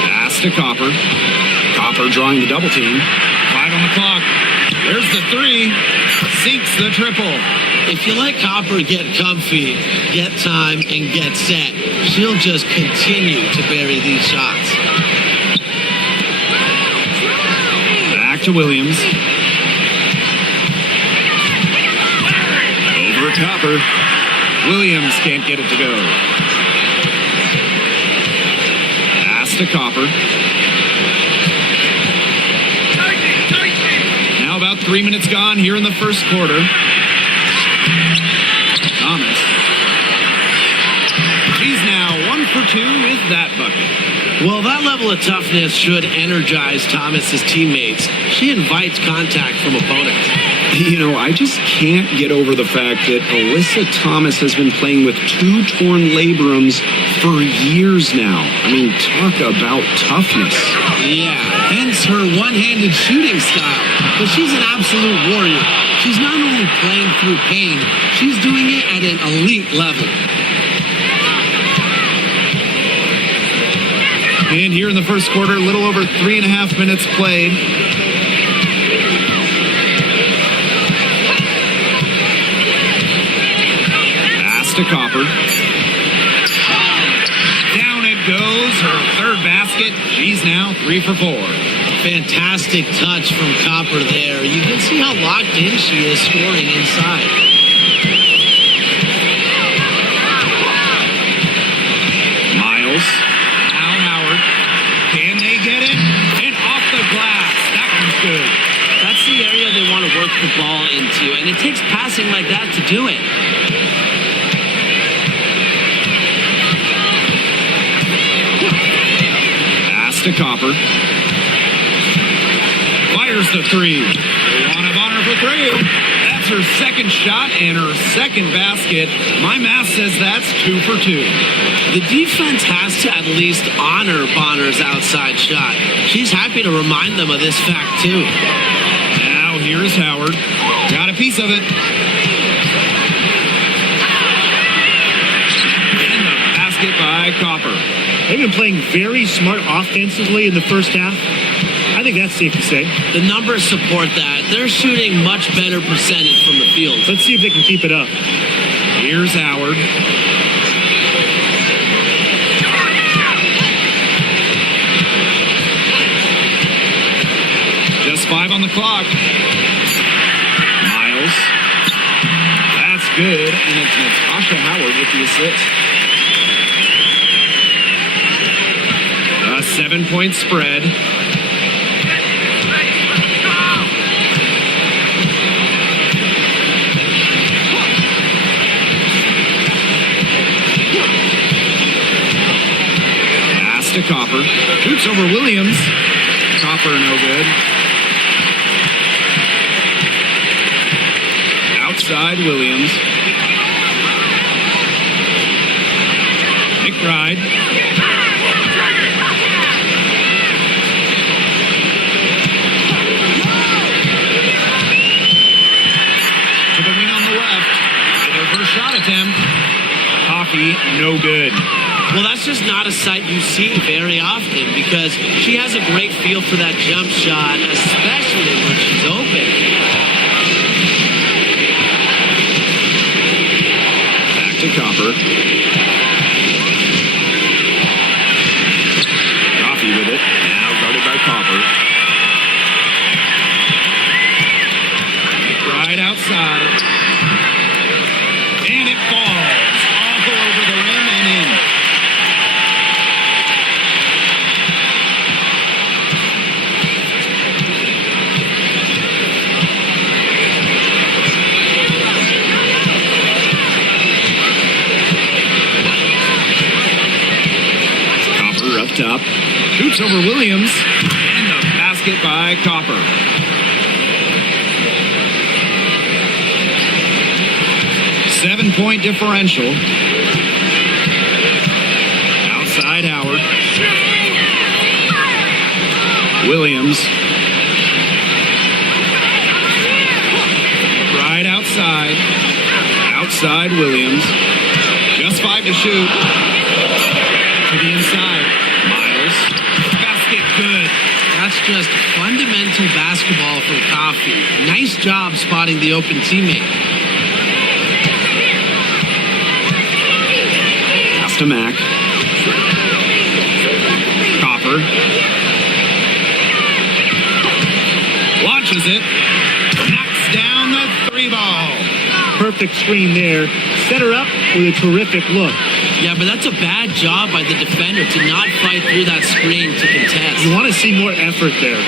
Pass to Copper. Copper drawing the double team. 5 on the clock. There's the 3. Sinks the triple. If you let Copper get comfy, get time, and get set, she'll just continue to bury these shots. Back to Williams. Over Copper. Williams can't get it to go. Pass to Copper. Now about 3 minutes gone here in the first quarter. Thomas. She's now 1 for 2 with that bucket. Well, that level of toughness should energize Thomas's teammates. She invites contact from opponents. I just can't get over the fact that Alyssa Thomas has been playing with 2 torn labrums for years now. I mean, talk about toughness. Yeah, hence her one-handed shooting style. But she's an absolute warrior. She's not only playing through pain, she's doing it at an elite level. And here in the first quarter, a little over 3.5 minutes played. Pass to Copper. Down it goes, her 3rd basket. She's now 3 for 4. Fantastic touch from Copper there. You can see how locked in she is scoring inside. the ball into, and it takes passing like that to do it. Pass to Copper. Fires the three. One of honor for three. That's her second shot and her second basket. My math says that's 2 for 2. The defense has to at least honor Bonner's outside shot. She's happy to remind them of this fact, too. Now here's Howard. Got a piece of it. And the basket by Copper. They've been playing very smart offensively in the first half. I think that's safe to say. The numbers support that. They're shooting much better percentage from the field. Let's see if they can keep it up. Here's Howard. Just 5 on the clock. Miles. That's good, and it's Natasha Howard with the assist. A 7-point spread. Pass to Copper. Shoots over Williams. Copper no good. Outside Williams. McBride. To the wing on the left. Their first shot attempt. Coffee, no good. Well, that's just not a sight you see very often because she has a great feel for that jump shot, especially when she's open. Back to Copper. Coffee with it. Now guarded by Copper. Right outside. And it falls. All over the rim and in. Copper up top. Shoots over Williams. And the basket by Copper. Seven-point differential. Outside Howard. Williams. Right outside. Outside Williams. Just 5 to shoot. To the inside. Miles. Basket good. That's just fundamental basketball from Coffee. Nice job spotting the open teammate. Pass to Mac. Copper. Launches it. Knocks down the 3 ball. Perfect screen there. Set her up with a terrific look. Yeah, but that's a bad job by the defender to not fight through that screen to contest. You want to see more effort there.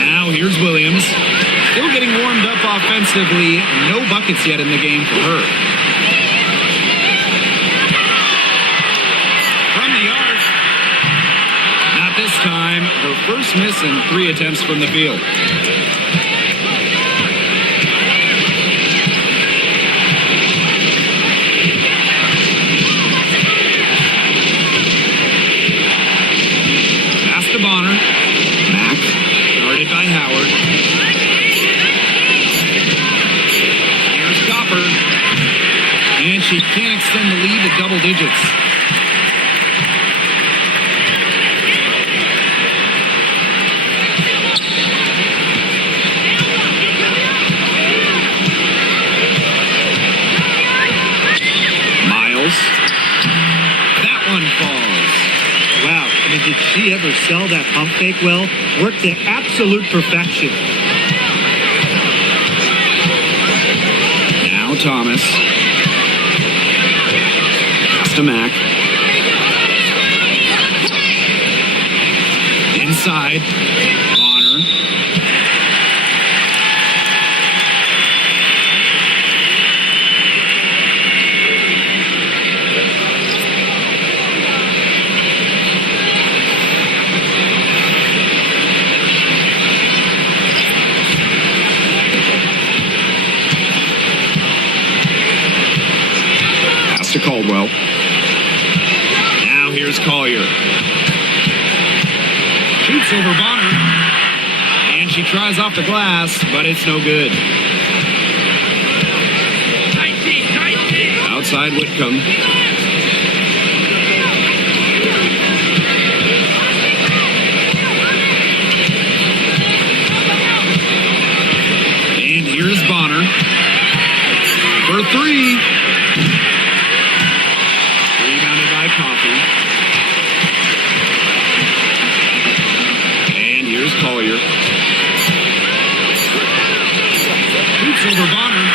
Now here's Williams. Still getting warmed up offensively. No buckets yet in the game for her. From the arc. Not this time. Her first miss in 3 attempts from the field. Pass to Bonner. Mac. Guarded by Howard. Here's Copper. And she can't extend the lead to double digits. Miles. That one falls. Wow. I mean, did she ever sell that pump fake well? Worked to absolute perfection. Now Thomas. Pass to Mac. Inside. Bonner. Caldwell. Now here's Collier. Shoots over Bonner. And she tries off the glass, but it's no good. Outside Whitcomb. And here's Bonner. For three. Rebounded by Coffey. And here's Collier. Shoots over Bonner.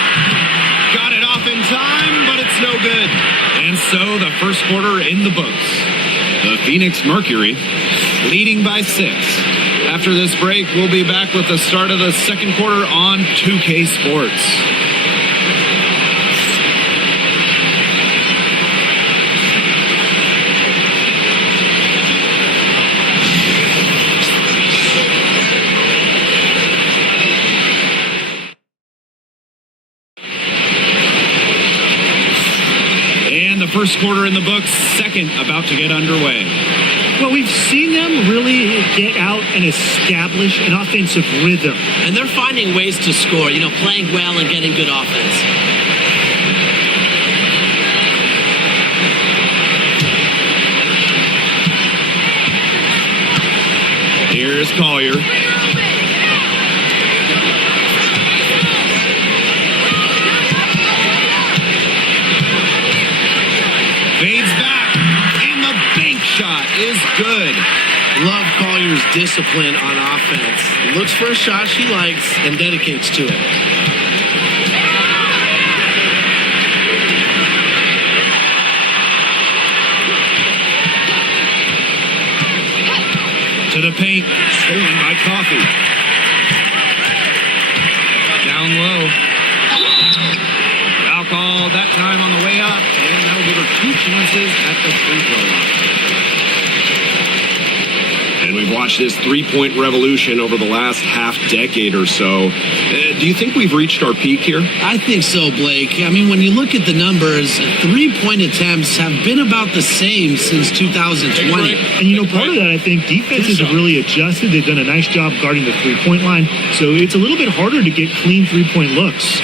Got it off in time, but it's no good. And so the first quarter in the books. The Phoenix Mercury leading by 6. After this break, we'll be back with the start of the second quarter on 2K Sports. First quarter in the books, second about to get underway. Well, we've seen them really get out and establish an offensive rhythm. And they're finding ways to score, playing well and getting good offense. Here's Collier. Fades back, and the bank shot is good. Love Collier's discipline on offense. Looks for a shot she likes and dedicates to it. To the paint, stolen by Coffey. Down low. Foul called that time on the way up, and that'll give her 2 chances at the free throw line. And we've watched this three-point revolution over the last half-decade or so. Do you think we've reached our peak here? I think so, Blake. I mean, when you look at the numbers, 3-point attempts have been about the same since 2020. And, part of that, I think, defenses have really adjusted. They've done a nice job guarding the three-point line. So it's a little bit harder to get clean three-point looks.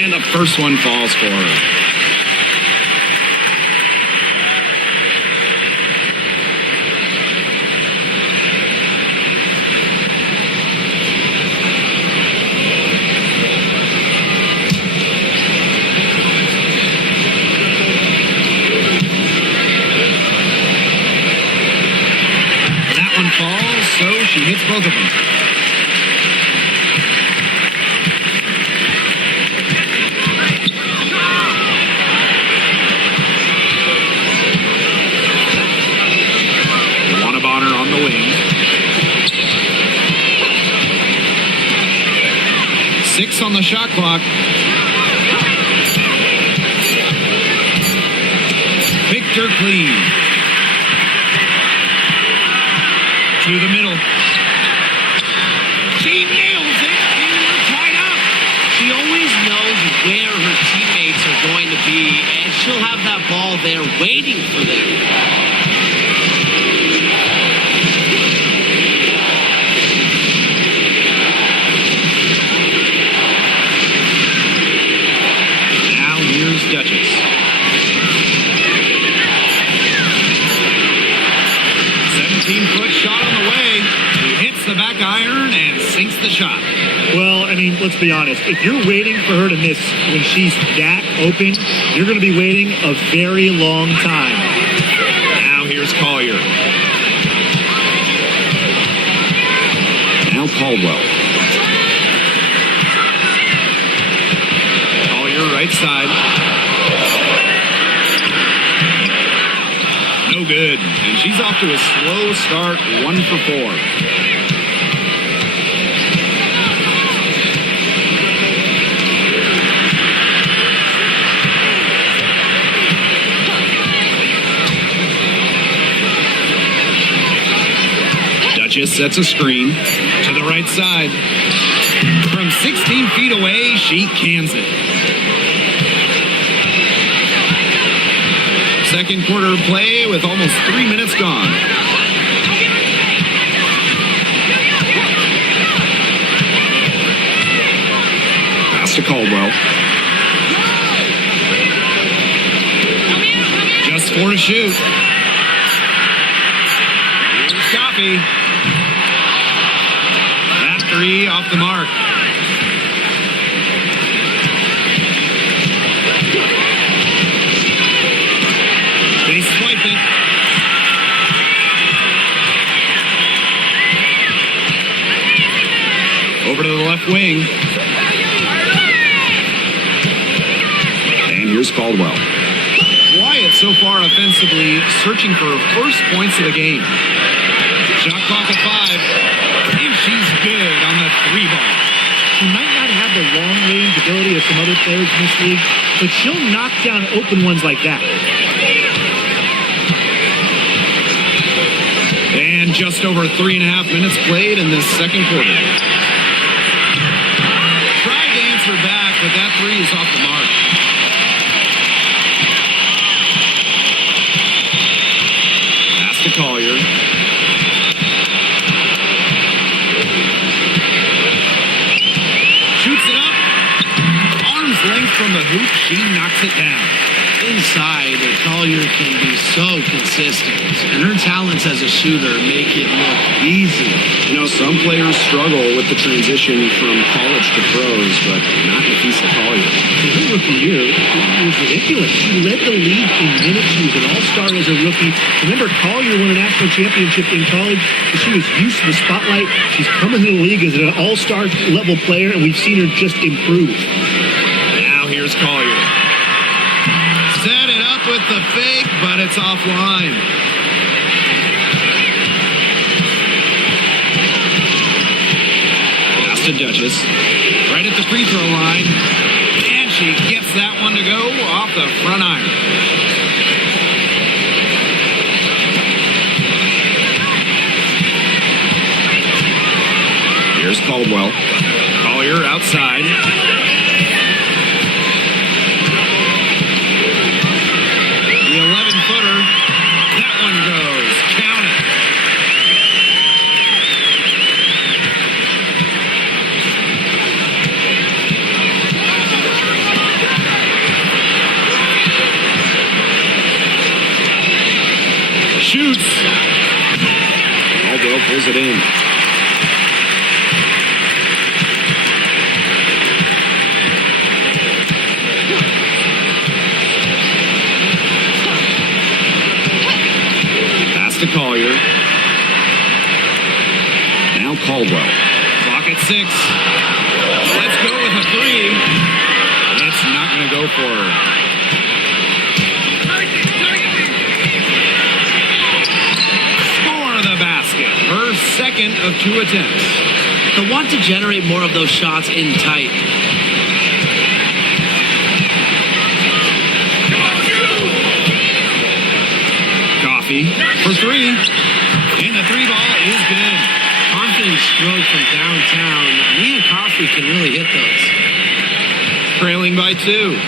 And the first one falls for her. Falls, so she hits both of them. Bonner on the wing. 6 on the shot clock. Victor clean. To the middle. She nails it, and we're tied up. She always knows where her teammates are going to be, and she'll have that ball there waiting for them. Now here's Duchess. Foot shot on the way. He hits the back iron and sinks the shot. Well, I mean, let's be honest. If you're waiting for her to miss when she's that open, you're going to be waiting a very long time. Now here's Collier. Now Caldwell. Collier right side. No good. And she's off to a slow start, 1 for 4. Duchess sets a screen to the right side. From 16 feet away, she cans it. Second quarter play with almost 3 minutes gone. Pass to Caldwell. Just 4 to shoot. Here's Coffey. That 3 off the mark. They swipe it. Over to the left wing. And here's Caldwell. Quiet so far offensively, searching for first points of the game. Shot clock at 5. And she's good on the 3 ball. She might not have the long-range ability of some other players in this league, but she'll knock down open ones like that. And just over 3.5 minutes played in this second quarter. Tried to answer back, but that 3 is off the mark. Pass to Collier. Shoots it up. Arm's length from the hoop. She knocks it down. Inside, Collier can be so consistent, and her talents as a shooter make it look easy. You know, some players struggle with the transition from college to pros, but not Nafisa Collier. Her rookie year was ridiculous. She led the league in minutes. She was an all-star as a rookie. Remember, Collier won a national championship in college. She was used to the spotlight. She's coming to the league as an all-star level player, and we've seen her just improve. Now here's Collier. Set it up with the fake, but it's offline. Pass to Duchess. Right at the free throw line. And she gets that one to go off the front iron. Here's Caldwell. Collier outside. The 11-footer. That one goes. Count it. Shoots. Caldwell pulls it in. To Collier. Now Caldwell. Clock at 6. Let's go with a 3. That's not going to go for her. Score the basket. Her second of 2 attempts. They'll want to generate more of those shots in tight. For 3, and the 3 ball is good. Confident stroke from downtown. Mia Coffey can really hit those. Trailing by 2.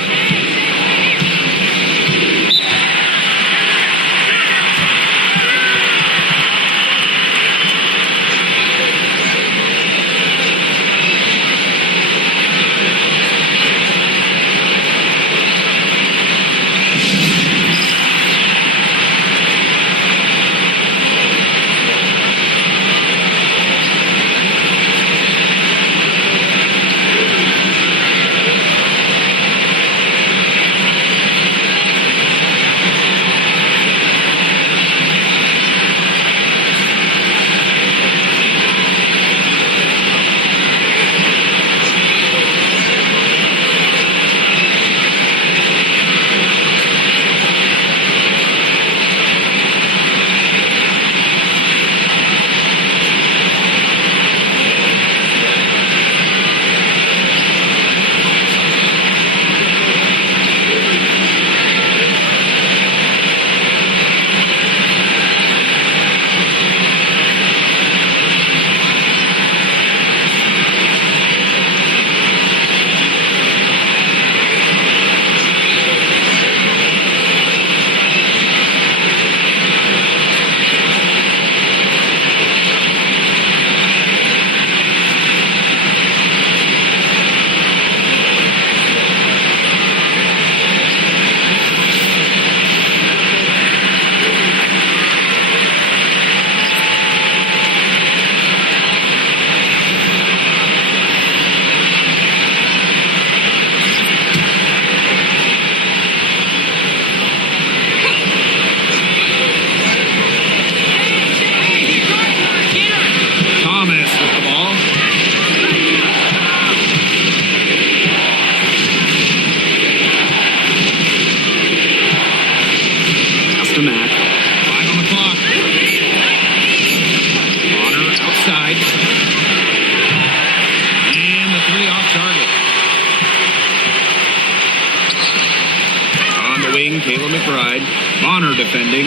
Kayla McBride. Bonner defending.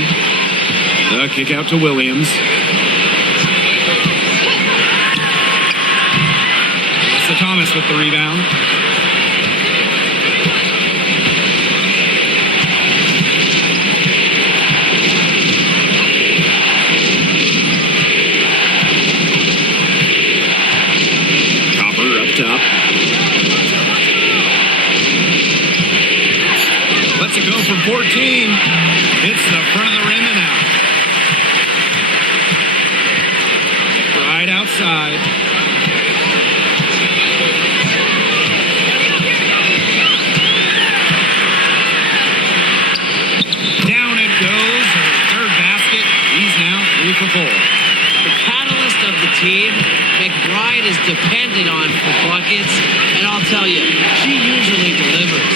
The kick out to Williams. Alyssa Thomas with the rebound. Copper up top. Lets it go from 14. Hits the front of the rim and out. Right outside. Down it goes. Her third basket. He's now 3 for 4. The catalyst of the team, McBride is dependent on for buckets, and I'll tell you, she usually delivers.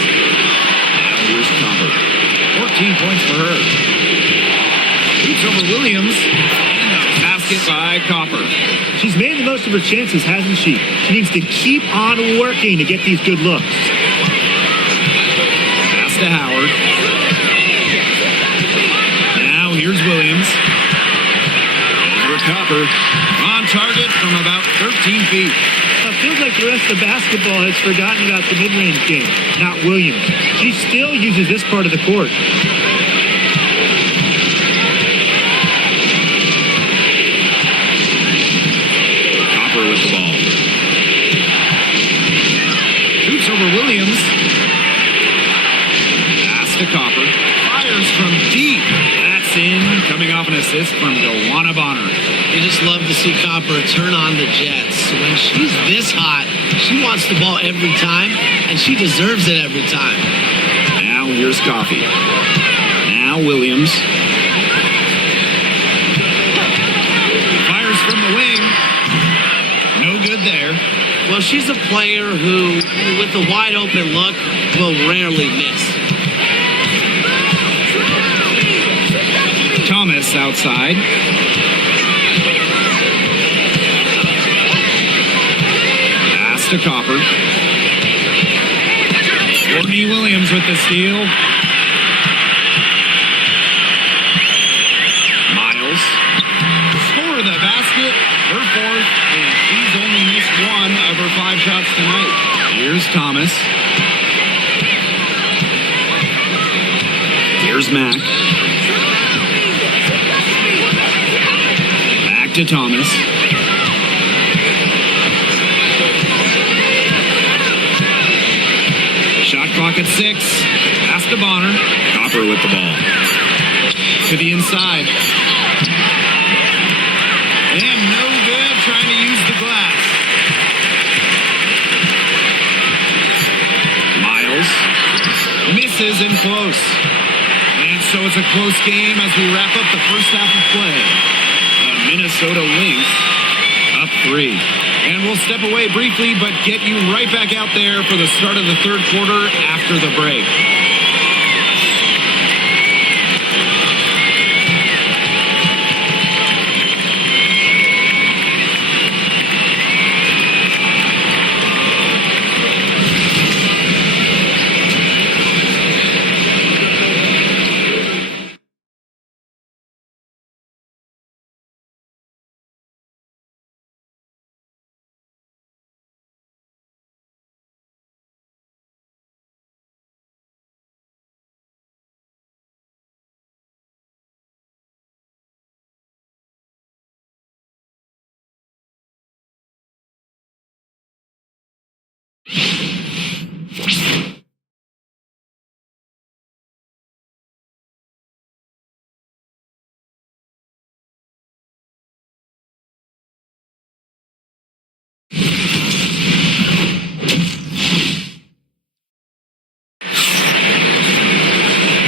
Here's Copper. 14 points for her. Shoots over Williams. And a basket by Copper. She's made the most of her chances, hasn't she? She needs to keep on working to get these good looks. Pass to Howard. Now here's Williams. Over Copper. On target from about 13 feet. It feels like the rest of basketball has forgotten about the mid-range game, not Williams. She still uses this part of the court. Copper with the ball. Shoots over Williams. Pass to Copper. Fires from deep. That's in. Coming off an assist from Dewana Bonner. You just love to see Copper turn on the Jets. When she's this hot, she wants the ball every time, and she deserves it every time. Now here's Coffey. Now Williams. Fires from the wing. No good there. Well, she's a player who, with a wide open look, will rarely miss. Thomas outside. To Copper. Courtney Williams with the steal. Miles. Score the basket. Her fourth, and she's only missed 1 of her 5 shots tonight. Here's Thomas. Here's Mack. Back to Thomas. Shot clock at 6. Pass to Bonner. Copper with the ball. To the inside. And no good, trying to use the glass. Miles. Misses and close. And so it's a close game as we wrap up the first half of play. The Minnesota Lynx up 3. And we'll step away briefly, but get you right back out there for the start of the third quarter after the break.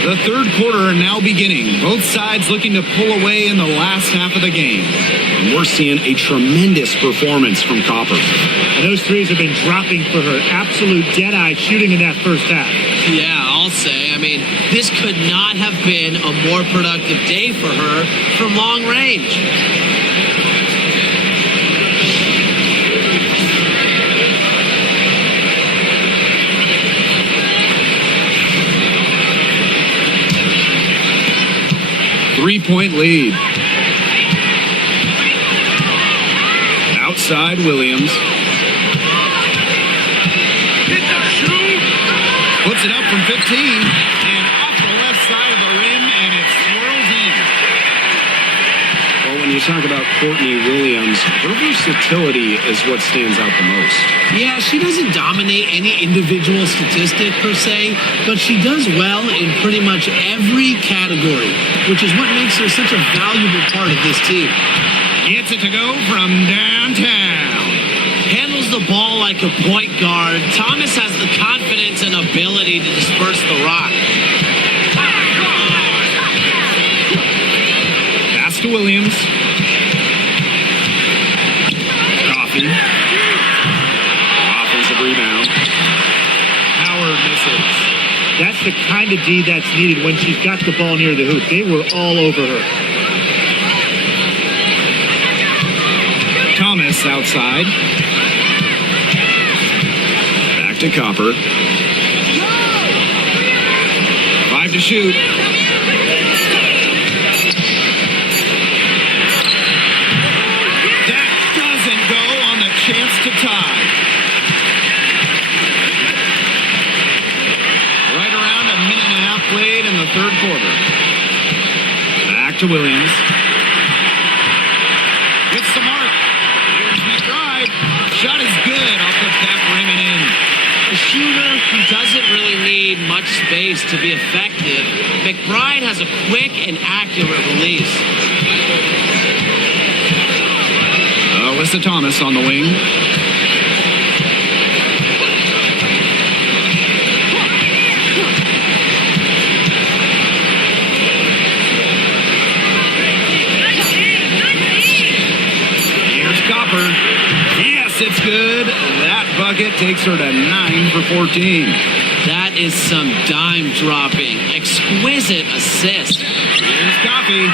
The third quarter now beginning. Both sides looking to pull away in the last half of the game. And we're seeing a tremendous performance from Copper. And those threes have been dropping for her. Absolute dead-eye shooting in that first half. Yeah, I'll say. I mean, this could not have been a more productive day for her from long range. 3-point lead. Outside Williams. Puts it up from 15 and off the left side of the rim, and it swirls in. Well, when you talk about Courtney Williams, her versatility is what stands out the most. Yeah, she doesn't dominate any individual statistic per se, but she does well in pretty much every category, which is what makes her such a valuable part of this team. Gets it to go from downtown. Handles the ball like a point guard. Thomas has the confidence and ability to disperse the rock. Pass to Williams. Coffee. Offensive rebound. Howard misses. That's the kind of D that's needed when she's got the ball near the hoop. They were all over her. Thomas outside. Back to Copper. 5 to shoot. That doesn't go on the chance to tie. Right around a minute and a half played in the third quarter. Back to Williams. Hits the mark. Here's the drive. Shot is good off the back rim and in. A shooter who doesn't really need much space to be effective, McBride has a quick and accurate release. Alyssa Thomas on the wing. Here's Copper. Yes, it's good. That bucket takes her to 9 for 14. That is some dime dropping. Exquisite assist. Here's Coffee.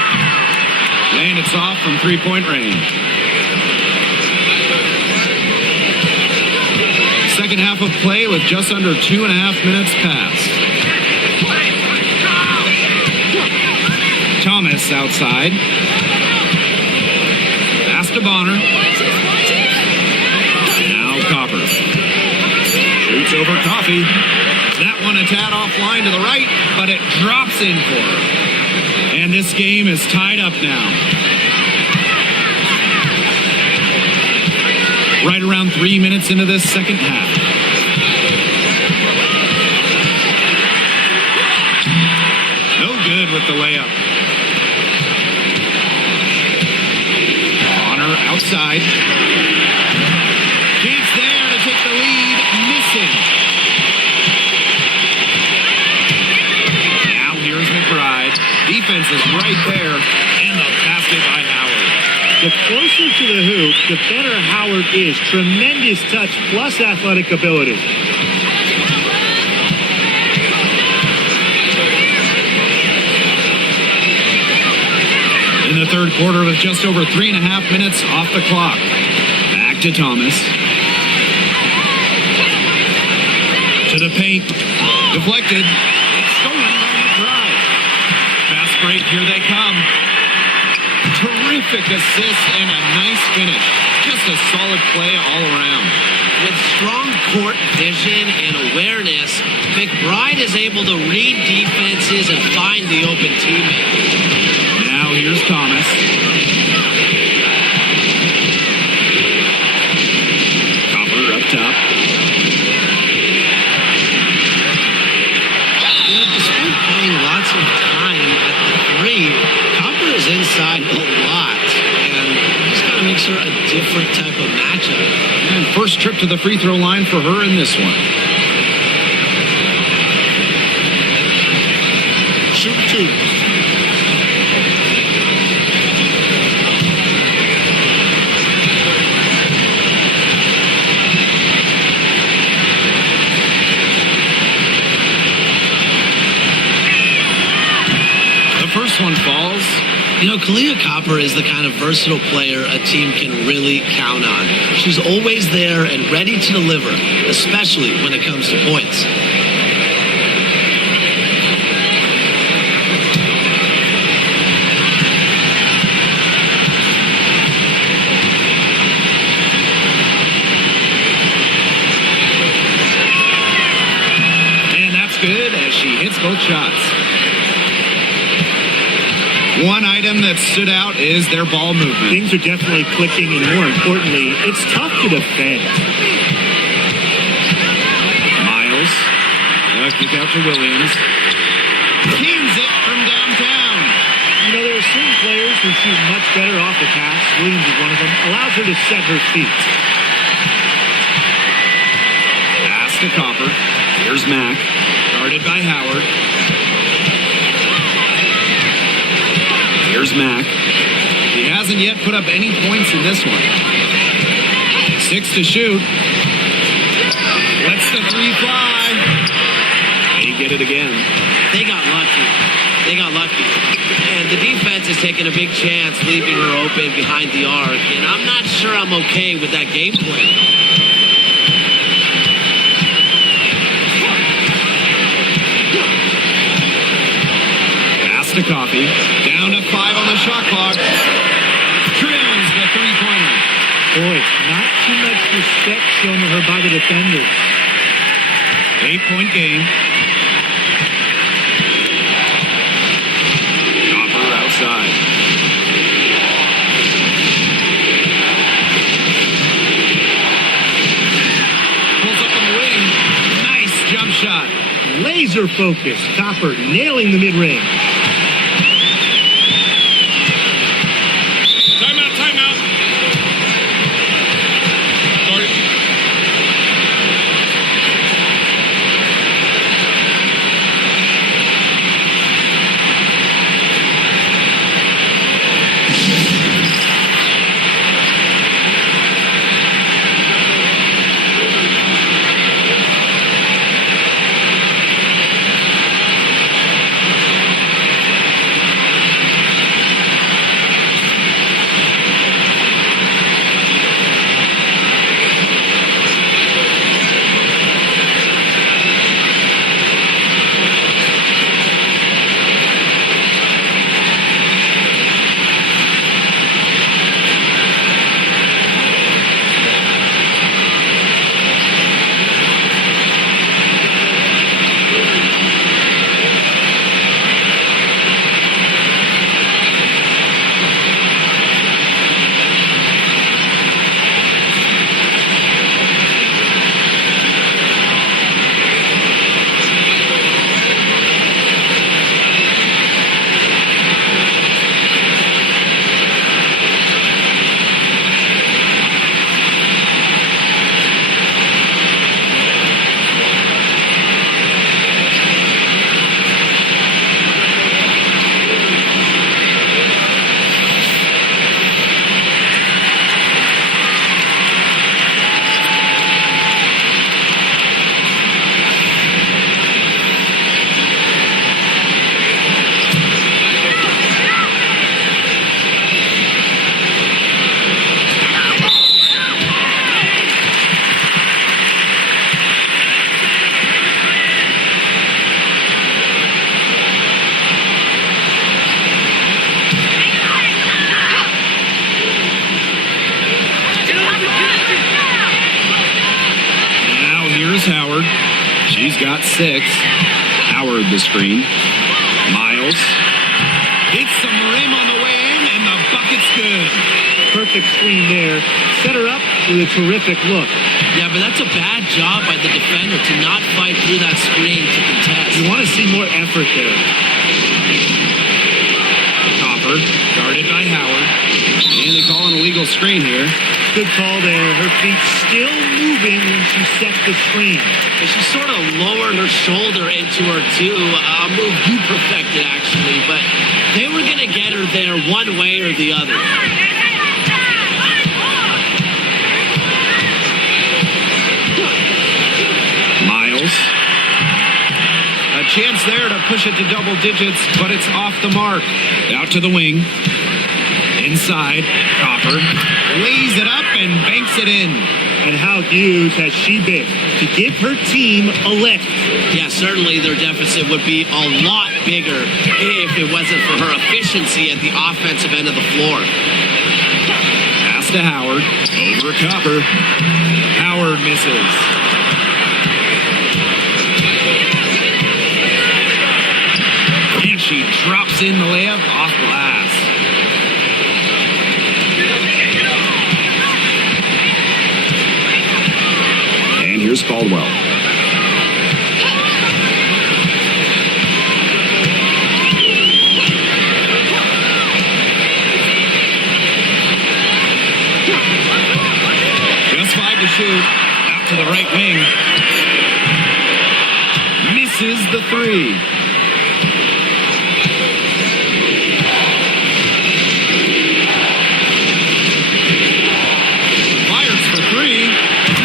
Laying it off from 3-point range. Second half of play with just under 2.5 minutes passed. Thomas outside. Pass to Bonner. Now Copper. Shoots over Coffee. That one a tad offline to the right, but it drops in for her. And this game is tied up now. Right around 3 minutes into this second half. No good with the layup. Bonner outside. Chance there to take the lead. Missing. Now here's McBride. Defense is right there. And the basket by Howard. The closer to the hoop, the better Howard is. Tremendous touch plus athletic ability. In the third quarter with just over 3.5 minutes off the clock. Back to Thomas. To the paint. Deflected. It's stolen by McBride. Fast break. Here they come. Terrific assist and a nice finish. Just a solid play all around. With strong court vision and awareness, McBride is able to read defenses and find the open teammate. Now here's Thomas. Copper up top. Despite playing lots of time at the three, Copper is inside a lot, and this kind of makes her a different type of matchup. And first trip to the free throw line for her in this one. Shoot two. First one falls. You know, Kalia Copper is the kind of versatile player a team can really count on. She's always there and ready to deliver, especially when it comes to points. shots. One item that stood out is their ball movement. Things are definitely clicking, and more importantly, it's tough to defend. Miles, kick out to Williams. Pins it from downtown. You know, there are certain players who shoot much better off the pass. Williams is one of them. Allows her to set her feet. Pass to Copper. Here's Mack. Guarded by Howard. Here's Mack. He hasn't yet put up any points in this one. 6 to shoot. Lets the three fly. They get it again. They got lucky. And the defense is taking a big chance, leaving her open behind the arc. And I'm not sure I'm okay with that game plan. Pass to Coffee. Down to 5 on the shot clock. Drills the three-pointer. Boy, not too much respect shown to her by the defenders. 8-point game. Copper outside. Pulls up on the wing. Nice jump shot. Laser focus. Copper nailing the mid-range. Timeout. Sorry. Howard. She's got 6. Howard the screen. Miles. Hits some rim on the way in, and the bucket's good. Perfect screen there. Set her up with a terrific look. Yeah, but that's a bad job by the defender to not fight through that screen to contest. You want to see more effort there. Copper, guarded by Howard. And they call an illegal screen here. Good call there. Her feet still moving when she set the screen. And she sort of lowered her shoulder into her, too. A move you perfected, actually. But they were going to get her there one way or the other. Miles. A chance there to push it to double digits, but it's off the mark. Out to the wing. Inside. Copper lays it up and banks it in. And how huge has she been to give her team a lift? Yeah, certainly their deficit would be a lot bigger if it wasn't for her efficiency at the offensive end of the floor. Pass to Howard. Over Copper. Howard misses. she drops in the layup off glass. And here's Caldwell. Just 5 to shoot. Out to the right wing. Misses the three. Fires for three.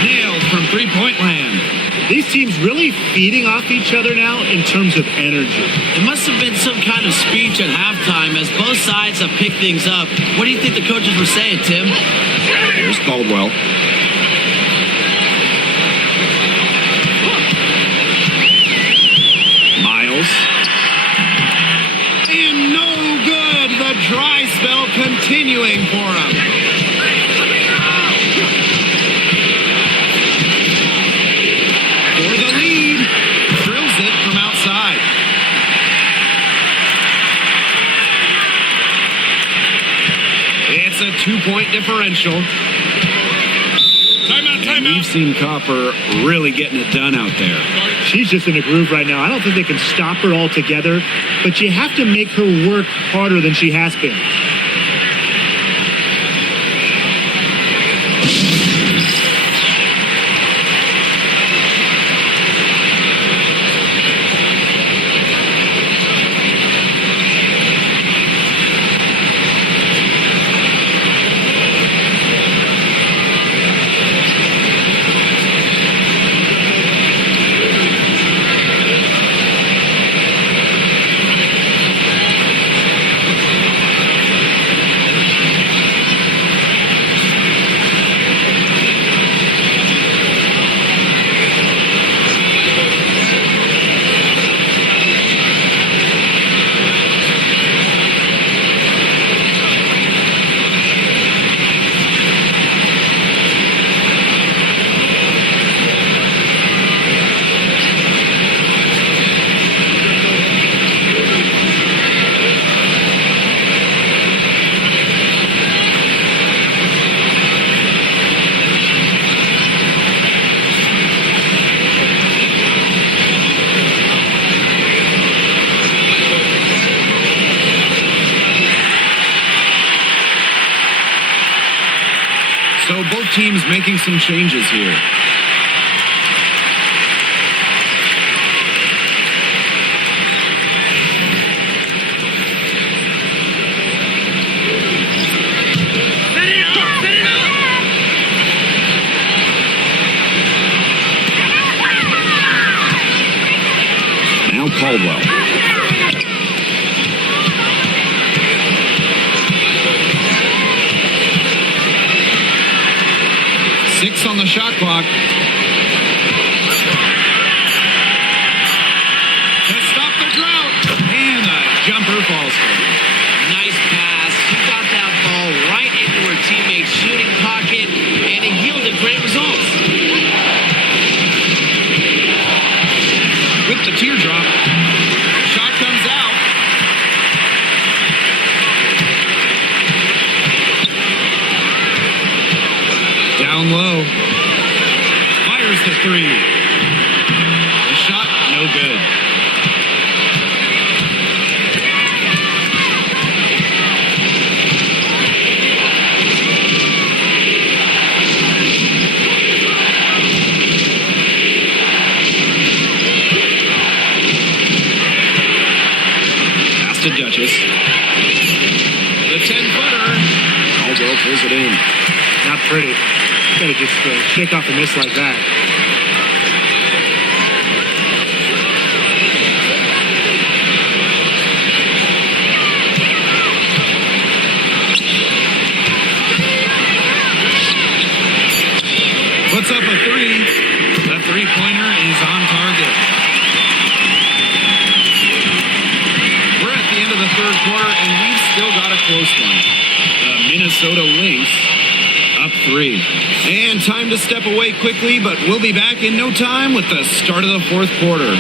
Nailed from three-point land. These teams really feeding off each other now in terms of energy. It must have been some kind of speech at halftime as both sides have picked things up. What do you think the coaches were saying, Tim? Here's Caldwell. Miles. And no good. The dry spell continuing for him. For the lead. Drills it from outside. It's a 2-point differential. And we've seen Copper really getting it done out there. She's just in a groove right now. I don't think they can stop her altogether, but you have to make her work harder than she has been. So both teams making some changes here. Now Caldwell. 6 on the shot clock. To stop the drought. And a jumper falls for him. Nice pass. She got that ball right into her teammate's shooting pocket, and it yielded great results. With the teardrop. Shot comes out. Down low. Fires the three. The shot, no good. Pass to Duchess. The 10-footer. Caldwell pulls it in. Not pretty. Got to just shake off a miss like that. Puts up a three. The three-pointer is on target. We're at the end of the third quarter, and we've still got a close one. The Minnesota Lynx up 3. And time to step away quickly, but we'll be back in no time with the start of the fourth quarter.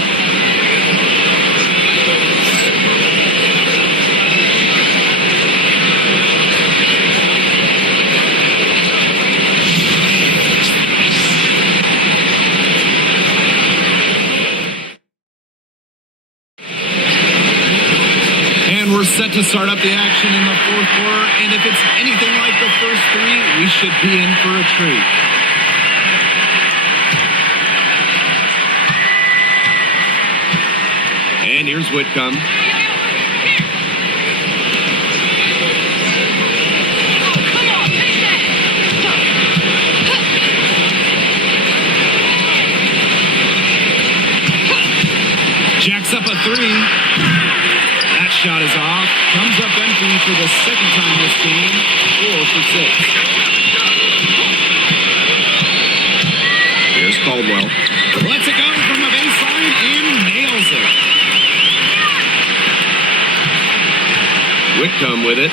start up the action in the fourth quarter, and if it's anything like the first three, we should be in for a treat. And here's Whitcomb. Jacks up a three. That shot is off. Comes up empty for the second time this game. 4 for 6. Here's Caldwell. Lets it go from the baseline and nails it. Whitcomb with it.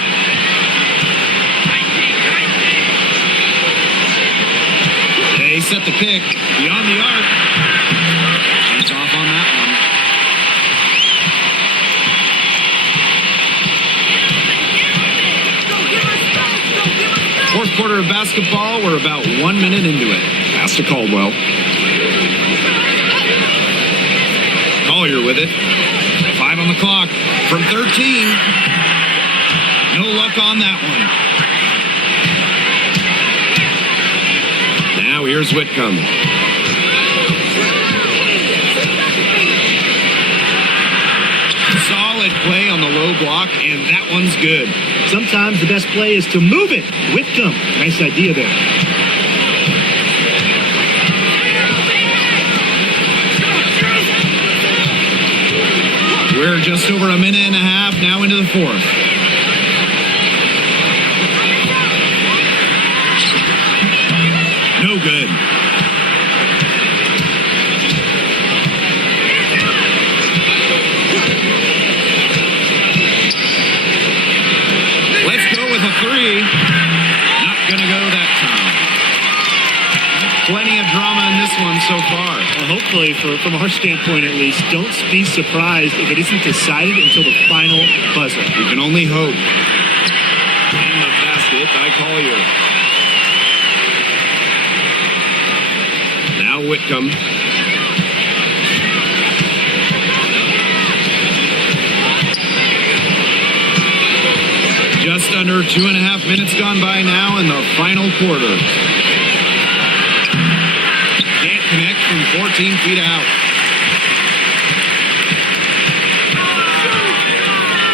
They set the pick beyond the arc. She's off on that one. Fourth quarter of basketball, we're about 1 minute into it. Pass to Caldwell. Collier with it. 5 on the clock. From 13. No luck on that one. Now here's Whitcomb. Solid play on the low block, and that one's good. Sometimes the best play is to move it. Whitcomb. Nice idea there. We're just over a minute and a half now into the fourth. No good. Let's go with a three. Not going to go that time. Plenty of drama in this one so far. Well, hopefully, from our standpoint at least, don't be surprised if it isn't decided until the final buzzer. We can only hope. In the basket by Collier. Now Whitcomb. Just under 2.5 minutes gone by now in the final quarter. Can't connect from 14 feet out.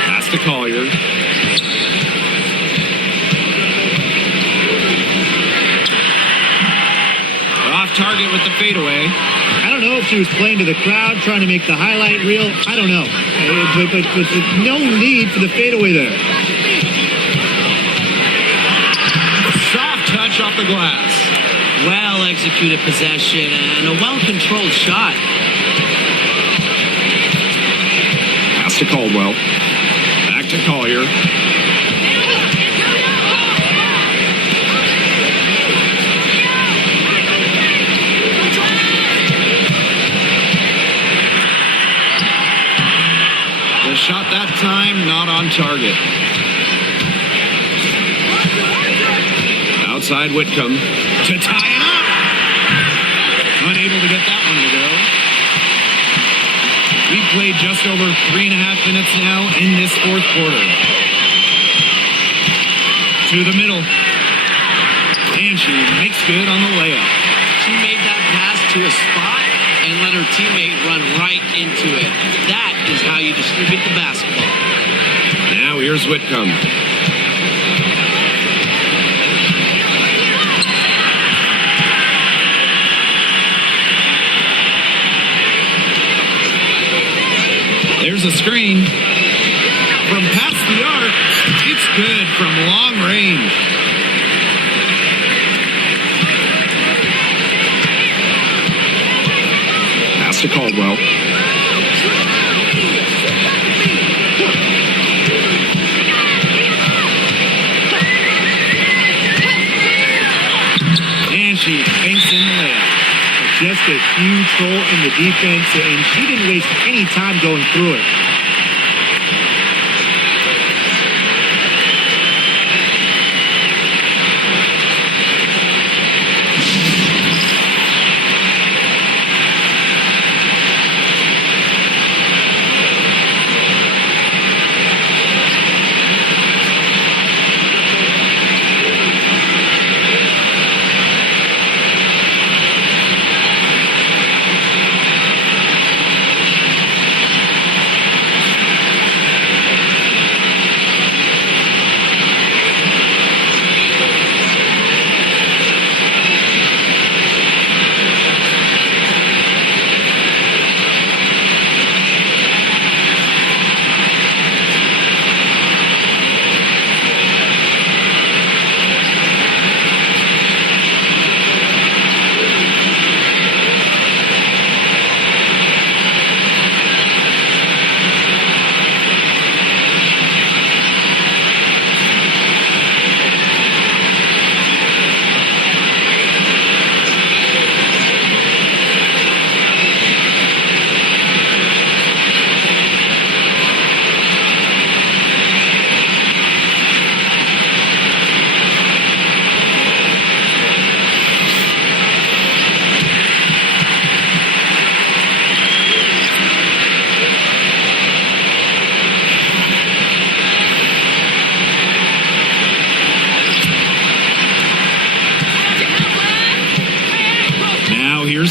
Pass to Collier. Off target with the fadeaway. I don't know if she was playing to the crowd, trying to make the highlight reel. I don't know. But no need for the fadeaway there. Soft touch off the glass. Well-executed possession and a well-controlled shot. Pass to Caldwell. Back to Collier. The shot that time not on target. Outside Whitcomb to tie it up. Unable to get that one to go. We've played just over 3.5 minutes now in this fourth quarter. To the middle. And she makes good on the layup. She made that pass to a spot and let her teammate run right into it. That is how you distribute the basketball. Now here's Whitcomb. There's a screen. From past the arc, it's good from long range. Pass to Caldwell. And she banks in the layup. Just a huge hole in the defense, and she didn't waste any time going through it.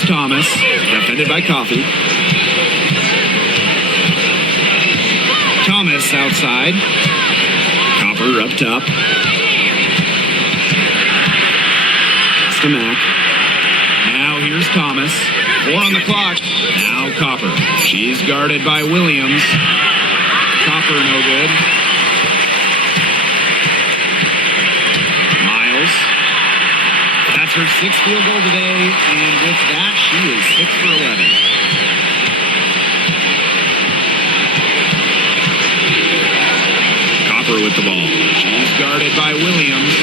Thomas, defended by Coffey. Thomas outside. Copper up top. To Mack. Now here's Thomas. 4 on the clock. Now Copper. She's guarded by Williams. Copper no good. Miles. That's her 6th field goal today, and with that, she is 6 for 11. Copper with the ball. She's guarded by Williams.